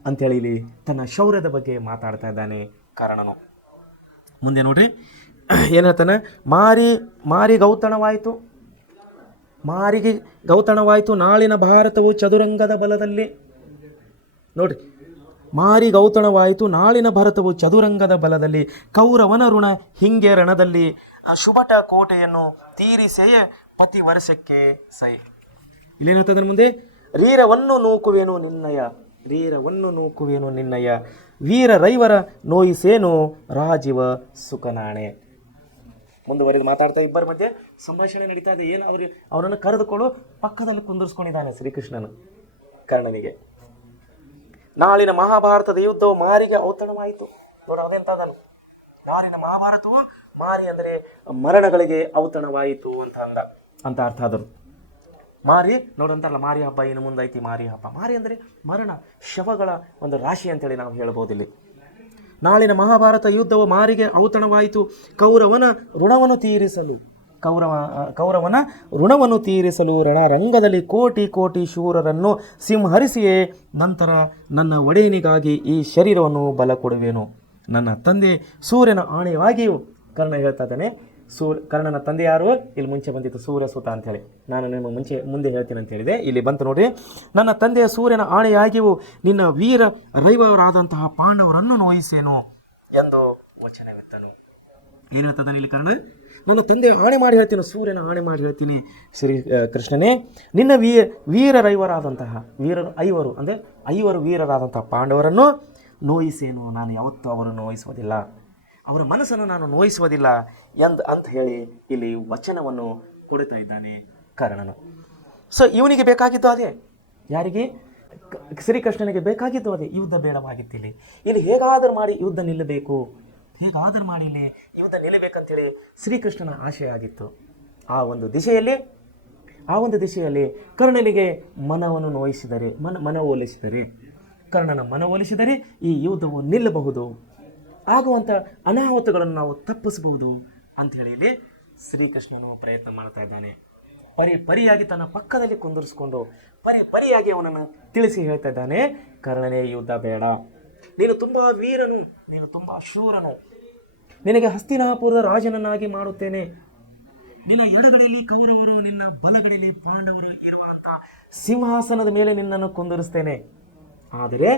ಅಂಥೇಳಿ ಇಲ್ಲಿ ತನ್ನ ಶೌರ್ಯದ ಬಗ್ಗೆ ಮಾತಾಡ್ತಾ ಇದ್ದಾನೆ ಕರ್ಣನು. ಮುಂದೆ ನೋಡ್ರಿ ಏನು ಹೇಳ್ತಾನೆ, ಮಾರಿಗೆ ಗೌತಣವಾಯಿತು ನಾಳಿನ ಭಾರತವು ಚದುರಂಗದ ಬಲದಲ್ಲಿ. ನೋಡ್ರಿ, ಗೌತಣವಾಯಿತು ನಾಳಿನ ಭಾರತವು ಚದುರಂಗದ ಬಲದಲ್ಲಿ, ಕೌರವನ ಋಣ ಹಿಂಗೆ ರಣದಲ್ಲಿ, ಶುಭಟ ಕೋಟೆಯನ್ನು ತೀರಿಸೆಯೇ ಪತಿ ವರ್ಷಕ್ಕೆ ಸೈ. ಇಲ್ಲೇನು ಹೇಳ್ತದೆ ಮುಂದೆ, ರೀರವನ್ನು ನೂಕುವೇನು ನಿನ್ನಯ ವೀರ ರೈವರ ನೋಯಿಸೇನು ರಾಜೀವ ಸುಖನಾಣೆ. ಮುಂದುವರೆದು ಮಾತಾಡ್ತಾ ಇಬ್ಬರ ಮಧ್ಯೆ ಸಂಭಾಷಣೆ ನಡೀತಾ ಇದೆ. ಏನು ಅವರನ್ನು ಕರೆದುಕೊಂಡು ಪಕ್ಕದಲ್ಲಿ ಕುಂದಿರಿಸ್ಕೊಂಡಿದ್ದಾನೆ ಶ್ರೀಕೃಷ್ಣನು ಕರ್ಣನಿಗೆ. ನಾಳಿನ ಮಹಾಭಾರತದ ಯುದ್ಧವು ಮಾರಿಗೆ ಔತಣವಾಯಿತು. ನೋಡ ಅದೆಂತದಲ್ಲ, ನಾಳಿನ ಮಹಾಭಾರತವು ಮಾರಿ ಅಂದರೆ ಮರಣಗಳಿಗೆ ಔತಣವಾಯಿತು ಅಂತ ಅರ್ಥ ಆದರು. ಮಾರಿ ನೋಡಂತಾರಲ್ಲ, ಮಾರಿ ಹಬ್ಬ ಇನ್ನು ಮುಂದೈತಿ ಮಾರಿ ಹಬ್ಬ. ಮಾರಿ ಅಂದರೆ ಮರಣ, ಶವಗಳ ಒಂದು ರಾಶಿ ಅಂತೇಳಿ ನಾವು ಹೇಳ್ಬೋದು ಇಲ್ಲಿ. ನಾಳಿನ ಮಹಾಭಾರತ ಯುದ್ಧವು ಮಾರಿಗೆ ಔತಣವಾಯಿತು, ಕೌರವನ ಋಣವನ್ನು ತೀರಿಸಲು ರಣರಂಗದಲ್ಲಿ ಕೋಟಿ ಶೂರರನ್ನು ಸಿಂಹರಿಸಿಯೇ ನಂತರ ನನ್ನ ಒಡೆಯನಿಗಾಗಿ ಈ ಶರೀರವನ್ನು ಬಲ ಕೊಡುವೆನು. ನನ್ನ ತಂದೆ ಸೂರ್ಯನ ಆಣೆಯಾಗಿಯೂ, ಕರ್ಣ ಹೇಳ್ತಾ ಇದ್ದಾನೆ. ಕರ್ಣನ ತಂದೆ ಯಾರು? ಇಲ್ಲಿ ಮುಂಚೆ ಬಂದಿತ್ತು ಸೂರ್ಯಸುತ ಅಂತೇಳಿ, ನಾನು ನಿಮ್ಮ ಮುಂದೆ ಹೇಳ್ತೀನಿ ಅಂತ ಹೇಳಿದೆ. ಇಲ್ಲಿ ಬಂತು ನೋಡ್ರಿ, ನನ್ನ ತಂದೆಯ ಸೂರ್ಯನ ಆಣೆಯಾಗಿಯೂ ನಿನ್ನ ವೀರ ರೈವರಾದಂತಹ ಪಾಂಡವರನ್ನು ನೋಯಿಸೇನು ಎಂದು ವಚನವೆತ್ತನು. ಏನು ಹೇಳ್ತದಾನೆ ಇಲ್ಲಿ ಕರ್ಣ? ನನ್ನ ತಂದೆ ಆಣೆ ಮಾಡಿ ಹೇಳ್ತೀನಿ, ಸೂರ್ಯನ ಆಣೆ ಮಾಡಿ ಹೇಳ್ತೀನಿ ಶ್ರೀ ಕೃಷ್ಣನೇ, ನಿನ್ನ ವೀರ ರೈವರಾದಂತಹ ಐವರು ವೀರರಾದಂತಹ ಪಾಂಡವರನ್ನು ನೋಯಿಸೇನು, ನಾನು ಯಾವತ್ತೂ ಅವರನ್ನು ನೋಯಿಸುವುದಿಲ್ಲ, ಅವರ ಮನಸ್ಸನ್ನು ನಾನು ನೋಯಿಸುವುದಿಲ್ಲ ಅಂತ ಹೇಳಿ ಇಲ್ಲಿ ವಚನವನ್ನು ಕೊಡ್ತಾ ಇದ್ದಾನೆ ಕರ್ಣನು. ಸೊ ಇವನಿಗೆ ಬೇಕಾಗಿದ್ದು ಅದೇ, ಯಾರಿಗೆ? ಶ್ರೀಕೃಷ್ಣನಿಗೆ ಬೇಕಾಗಿದ್ದು ಅದೇ. ಯುದ್ಧ ಬೇಡವಾಗಿತ್ತಿಲ್ಲಿ, ಇಲ್ಲಿ ಹೇಗಾದರೂ ಮಾಡಿ ಯುದ್ಧ ನಿಲ್ಲಬೇಕು, ನಿಲ್ಲಬೇಕಂತೇಳಿ ಶ್ರೀಕೃಷ್ಣನ ಆಶಯ ಆಗಿತ್ತು. ಆ ಒಂದು ದಿಶೆಯಲ್ಲಿ ಕರ್ಣನಿಗೆ ಕರ್ಣನ ಮನವೊಲಿಸಿದರೆ ಈ ಯುದ್ಧವು ನಿಲ್ಲಬಹುದು, ಆಗುವಂಥ ಅನಾಹುತಗಳನ್ನು ನಾವು ತಪ್ಪಿಸಬಹುದು ಅಂಥೇಳಿ ಇಲ್ಲಿ ಶ್ರೀಕೃಷ್ಣನು ಪ್ರಯತ್ನ ಮಾಡ್ತಾ ಇದ್ದಾನೆ. ಪರಿಯಾಗಿ ತನ್ನ ಪಕ್ಕದಲ್ಲಿ ಕುಂದಿರಿಸ್ಕೊಂಡು ಪರಿಯಾಗಿ ಅವನನ್ನು ತಿಳಿಸಿ ಹೇಳ್ತಾ ಇದ್ದಾನೆ, ಕರ್ಣನೇ ಯುದ್ಧ ಬೇಡ, ನೀನು ತುಂಬ ವೀರನು, ನೀನು ತುಂಬ ಶೂರನು, ನಿನಗೆ ಹಸ್ತಿನಾಪುರದ ರಾಜನನ್ನಾಗಿ ಮಾಡುತ್ತೇನೆ, ನಿನ್ನ ಎಡಗಡೆಯಲ್ಲಿ ಕೌರವರು ನಿನ್ನ ಬಲಗಡೆಯಲ್ಲಿ ಪಾಂಡವರು ಇರುವಂಥ ಸಿಂಹಾಸನದ ಮೇಲೆ ನಿನ್ನನ್ನು ಕುಂದಿರಿಸ್ತೇನೆ. ಆದರೆ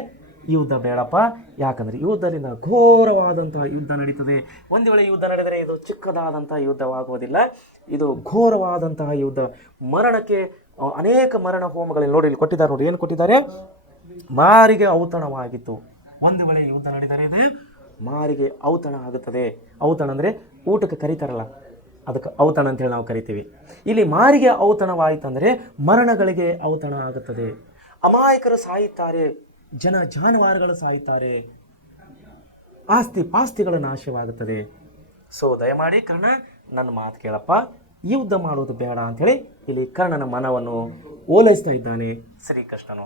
ಯುದ್ಧ ಬೇಡಪ್ಪ, ಯಾಕಂದರೆ ಯುದ್ಧದಿಂದ ಘೋರವಾದಂತಹ ಯುದ್ಧ ನಡೀತದೆ. ಒಂದು ವೇಳೆ ಯುದ್ಧ ನಡೆದರೆ ಇದು ಚಿಕ್ಕದಾದಂತಹ ಯುದ್ಧವಾಗುವುದಿಲ್ಲ, ಇದು ಘೋರವಾದಂತಹ ಯುದ್ಧ, ಮರಣಕ್ಕೆ ಅನೇಕ ಮರಣ ಹೋಮಗಳಲ್ಲಿ ನೋಡಿ ಇಲ್ಲಿ ಕೊಟ್ಟಿದ್ದಾರೆ. ನೋಡಿ ಏನು ಕೊಟ್ಟಿದ್ದಾರೆ, ಮಾರಿಗೆ ಔತಣವಾಗಿತ್ತು. ಒಂದು ವೇಳೆ ಯುದ್ಧ ನಡೆದರೆ ಇದು ಮಾರಿಗೆ ಔತಣ ಆಗುತ್ತದೆ. ಔತಣ ಅಂದರೆ ಊಟಕ್ಕೆ ಕರೀತಾರಲ್ಲ, ಅದಕ್ಕೆ ಔತಣ ಅಂತೇಳಿ ನಾವು ಕರಿತೀವಿ. ಇಲ್ಲಿ ಮಾರಿಗೆ ಔತಣವಾಯಿತಂದರೆ ಮರಣಗಳಿಗೆ ಔತಣ ಆಗುತ್ತದೆ, ಅಮಾಯಕರು ಸಾಯುತ್ತಾರೆ, ಜಾನುವಾರುಗಳು ಸಾಯುತ್ತಾರೆ, ಪಾಸ್ತಿಗಳ ನಾಶವಾಗುತ್ತದೆ. ಸೊ ದಯಮಾಡಿ ಕರ್ಣ ನನ್ನ ಮಾತು ಕೇಳಪ್ಪ, ಯುದ್ಧ ಮಾಡುವುದು ಬೇಡ ಅಂಥೇಳಿ ಇಲ್ಲಿ ಕರ್ಣನ ಮನವನ್ನು ಓಲೈಸ್ತಾ ಇದ್ದಾನೆ ಶ್ರೀಕೃಷ್ಣನು.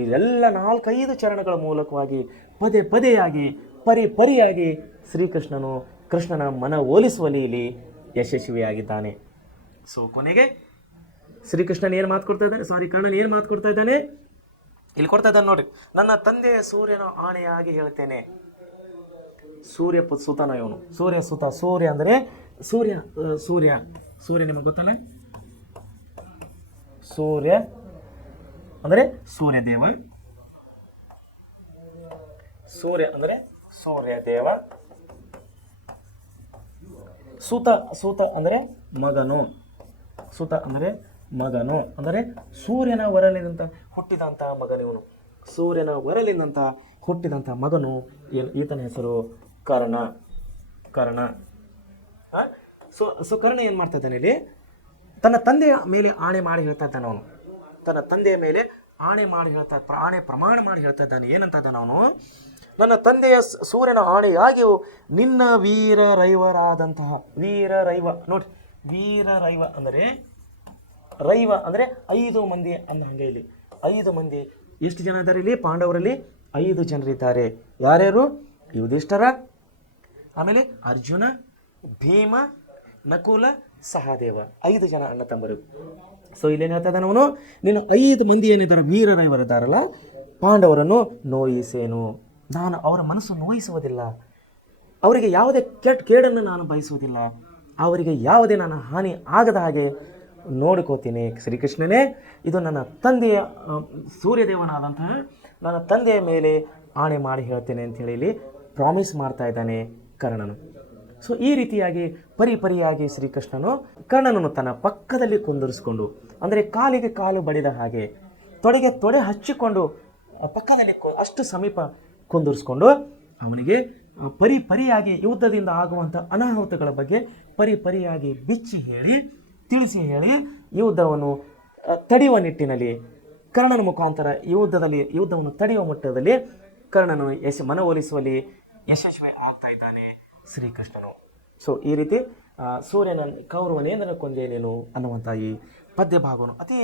ಇವೆಲ್ಲ 4-5 ಚರಣಗಳ ಮೂಲಕವಾಗಿ ಪದೇಯಾಗಿ ಪರಿಯಾಗಿ ಶ್ರೀಕೃಷ್ಣನು ಕೃಷ್ಣನ ಮನ ಓಲಿಸುವಲ್ಲಿ ಇಲ್ಲಿ ಯಶಸ್ವಿಯಾಗಿದ್ದಾನೆ. ಸೊ ಕೊನೆಗೆ ಶ್ರೀಕೃಷ್ಣನ ಏನು ಮಾತು ಕೊಡ್ತಾ ಇದ್ದಾನೆ, ಕರ್ಣನ ಏನು ಮಾತು ಕೊಡ್ತಾ ಇದ್ದಾನೆ ಇಲ್ಲಿ ಕೊಡ್ತಾ ಇದ್ದಾನೆ ನೋಡ್ರಿ. ನನ್ನ ತಂದೆ ಸೂರ್ಯನ ಆಣೆಯಾಗಿ ಹೇಳ್ತೇನೆ. ಸುತನ ಇವನು, ಸೂರ್ಯ ಅಂದರೆ ಸೂರ್ಯ ನಿಮಗೆ ಗೊತ್ತಲ್ಲ, ಸೂರ್ಯ ಅಂದರೆ ಸೂರ್ಯದೇವ, ಸೂತ ಅಂದರೆ ಮಗನು, ಅಂದರೆ ಸೂರ್ಯನ ಒರಲಿನಂತ ಹುಟ್ಟಿದಂತಹ ಮಗನಿವನು, ಮಗನು. ಈತನ ಹೆಸರು ಕರ್ಣ. ಸೊ ಕರ್ಣ ಏನು ಮಾಡ್ತಾ ಇದ್ದಾನೆ ಇಲ್ಲಿ, ತನ್ನ ತಂದೆಯ ಮೇಲೆ ಆಣೆ ಮಾಡಿ ಹೇಳ್ತಾ ಇದ್ದಾನೆ ಅವನು. ತನ್ನ ತಂದೆಯ ಮೇಲೆ ಪ್ರಮಾಣ ಮಾಡಿ ಹೇಳ್ತಾ ಇದ್ದಾನೆ. ಏನಂತ ಇದ್ದಾನೆ ಅವನು, ನನ್ನ ತಂದೆಯ ಸೂರ್ಯನ ಆಣೆಯಾಗಿಯೂ ನಿನ್ನ ವೀರರೈವರಾದಂತಹ ನೋಡಿ, ವೀರರೈವ ಅಂದರೆ 5 ಮಂದಿ ಅಂದ ಹಂಗೆ ಇಲ್ಲಿ 5 ಮಂದಿ. ಎಷ್ಟು ಜನ ಇದ್ದಾರೆ ಇಲ್ಲಿ ಪಾಂಡವರಲ್ಲಿ? 5 ಜನರಿದ್ದಾರೆ. ಯಾರ್ಯಾರು? ಯುಧಿಷ್ಠರ, ಆಮೇಲೆ ಅರ್ಜುನ, ಭೀಮ, ನಕುಲ, ಸಹದೇವ, 5 ಜನ ಅಣ್ಣ ತಮ್ಮರು. ಸೊ ಇಲ್ಲೇನು ಹೇಳ್ತಾ ಇದ್ದಾನೆ ಅವನು, ನೀನು 5 ಮಂದಿ ಏನಿದ್ದಾರೆ ವೀರರ ಇವರಿದ್ದಾರಲ್ಲ ಪಾಂಡವರನ್ನು ನೋಯಿಸೇನು, ನಾನು ಅವರ ಮನಸ್ಸು ನೋಯಿಸುವುದಿಲ್ಲ, ಅವರಿಗೆ ಯಾವುದೇ ಕೇಡನ್ನು ನಾನು ಬಯಸುವುದಿಲ್ಲ, ಅವರಿಗೆ ಯಾವುದೇ ನನ್ನ ಹಾನಿ ಆಗದ ಹಾಗೆ ನೋಡ್ಕೋತೀನಿ. ಶ್ರೀಕೃಷ್ಣನೇ, ಇದು ನನ್ನ ತಂದೆಯ ಸೂರ್ಯದೇವನಾದಂತಹ ನನ್ನ ತಂದೆಯ ಮೇಲೆ ಆಣೆ ಮಾಡಿ ಹೇಳ್ತೇನೆ ಅಂಥೇಳಿ ಇಲ್ಲಿ ಪ್ರಾಮಿಸ್ ಮಾಡ್ತಾ ಇದ್ದಾನೆ ಕರ್ಣನು. ಸೊ ಈ ರೀತಿಯಾಗಿ ಪರಿಪರಿಯಾಗಿ ಶ್ರೀಕೃಷ್ಣನು ಕರ್ಣನನ್ನು ತನ್ನ ಪಕ್ಕದಲ್ಲಿ ಕುಂದಿರಿಸಿಕೊಂಡು, ಅಂದರೆ ಕಾಲಿಗೆ ಕಾಲು ಬಡಿದ ಹಾಗೆ ತೊಡೆಗೆ ತೊಡೆ ಹಚ್ಚಿಕೊಂಡು ಪಕ್ಕದಲ್ಲಿ ಅಷ್ಟು ಸಮೀಪ ಕುಂದಿರಿಸ್ಕೊಂಡು ಅವನಿಗೆ ಪರಿಪರಿಯಾಗಿ ಯುದ್ಧದಿಂದ ಆಗುವಂಥ ಅನಾಹುತಗಳ ಬಗ್ಗೆ ಪರಿಪರಿಯಾಗಿ ಬಿಚ್ಚಿ ಹೇಳಿ ತಿಳಿಸಿ ಹೇಳಿ ಯುದ್ಧವನ್ನು ತಡೆಯುವ ನಿಟ್ಟಿನಲ್ಲಿ ಕರ್ಣನ ಮುಖಾಂತರ ಯುದ್ಧವನ್ನು ತಡೆಯುವ ಮಟ್ಟದಲ್ಲಿ ಕರ್ಣನು ಮನವೊಲಿಸುವಲ್ಲಿ ಯಶಸ್ವಿ ಆಗ್ತಾ ಇದ್ದಾನೆ ಶ್ರೀಕೃಷ್ಣನು. ಸೊ ಈ ರೀತಿ ಸೂರ್ಯನ ಕೌರವನೇಂದ್ರ ಕೊಂದೇನೇನು ಅನ್ನುವಂಥ ಈ ಪದ್ಯ ಭಾಗವನ್ನು ಅತಿ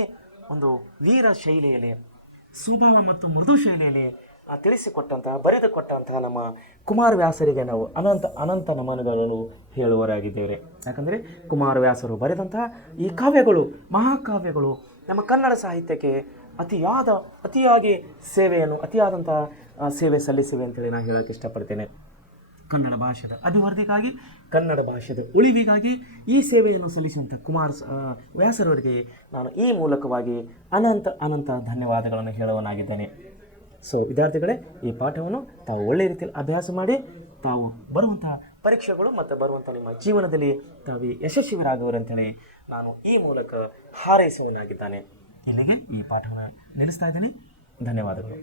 ಒಂದು ವೀರ ಶೈಲಿಯಲ್ಲಿ, ಸ್ವಭಾವ ಮತ್ತು ಮೃದು ಶೈಲಿಯಲ್ಲಿ ತಿಳಿಸಿಕೊಟ್ಟಂತಹ ಬರೆದುಕೊಟ್ಟಂತಹ ನಮ್ಮ ಕುಮಾರವ್ಯಾಸರಿಗೆ ನಾವು ಅನಂತ ನಮನಗಳನ್ನು ಹೇಳುವರಾಗಿದ್ದೇವೆ. ಯಾಕಂದರೆ ಕುಮಾರವ್ಯಾಸರು ಬರೆದಂತಹ ಈ ಕಾವ್ಯಗಳು, ಮಹಾಕಾವ್ಯಗಳು ನಮ್ಮ ಕನ್ನಡ ಸಾಹಿತ್ಯಕ್ಕೆ ಅತಿಯಾಗಿ ಅತಿಯಾದಂತಹ ಸೇವೆ ಸಲ್ಲಿಸಿವೆ ಅಂತೇಳಿ ನಾನು ಹೇಳೋಕ್ಕೆ ಇಷ್ಟಪಡ್ತೇನೆ. ಕನ್ನಡ ಭಾಷೆಯ ಅಭಿವೃದ್ಧಿಗಾಗಿ, ಕನ್ನಡ ಭಾಷೆಯ ಉಳಿವಿಗಾಗಿ ಈ ಸೇವೆಯನ್ನು ಸಲ್ಲಿಸುವಂಥ ವ್ಯಾಸರವರಿಗೆ ನಾನು ಈ ಮೂಲಕವಾಗಿ ಅನಂತ ಧನ್ಯವಾದಗಳನ್ನು ಹೇಳುವನಾಗಿದ್ದೇನೆ. ಸೊ ವಿದ್ಯಾರ್ಥಿಗಳೇ, ಈ ಪಾಠವನ್ನು ತಾವು ಒಳ್ಳೆಯ ರೀತಿಯಲ್ಲಿ ಅಭ್ಯಾಸ ಮಾಡಿ ತಾವು ಬರುವಂತಹ ಪರೀಕ್ಷೆಗಳು ಮತ್ತು ಬರುವಂಥ ನಿಮ್ಮ ಜೀವನದಲ್ಲಿ ತಾವು ಯಶಸ್ವಿರಾಗುವರಂತೇಳಿ ನಾನು ಈ ಮೂಲಕ ಹಾರೈಸುವನಾಗಿದ್ದಾನೆ. ಇಲ್ಲಿಗೆ ಈ ಪಾಠವನ್ನು ನಿಲ್ಲಿಸ್ತಾ ಇದ್ದೇನೆ. ಧನ್ಯವಾದಗಳು.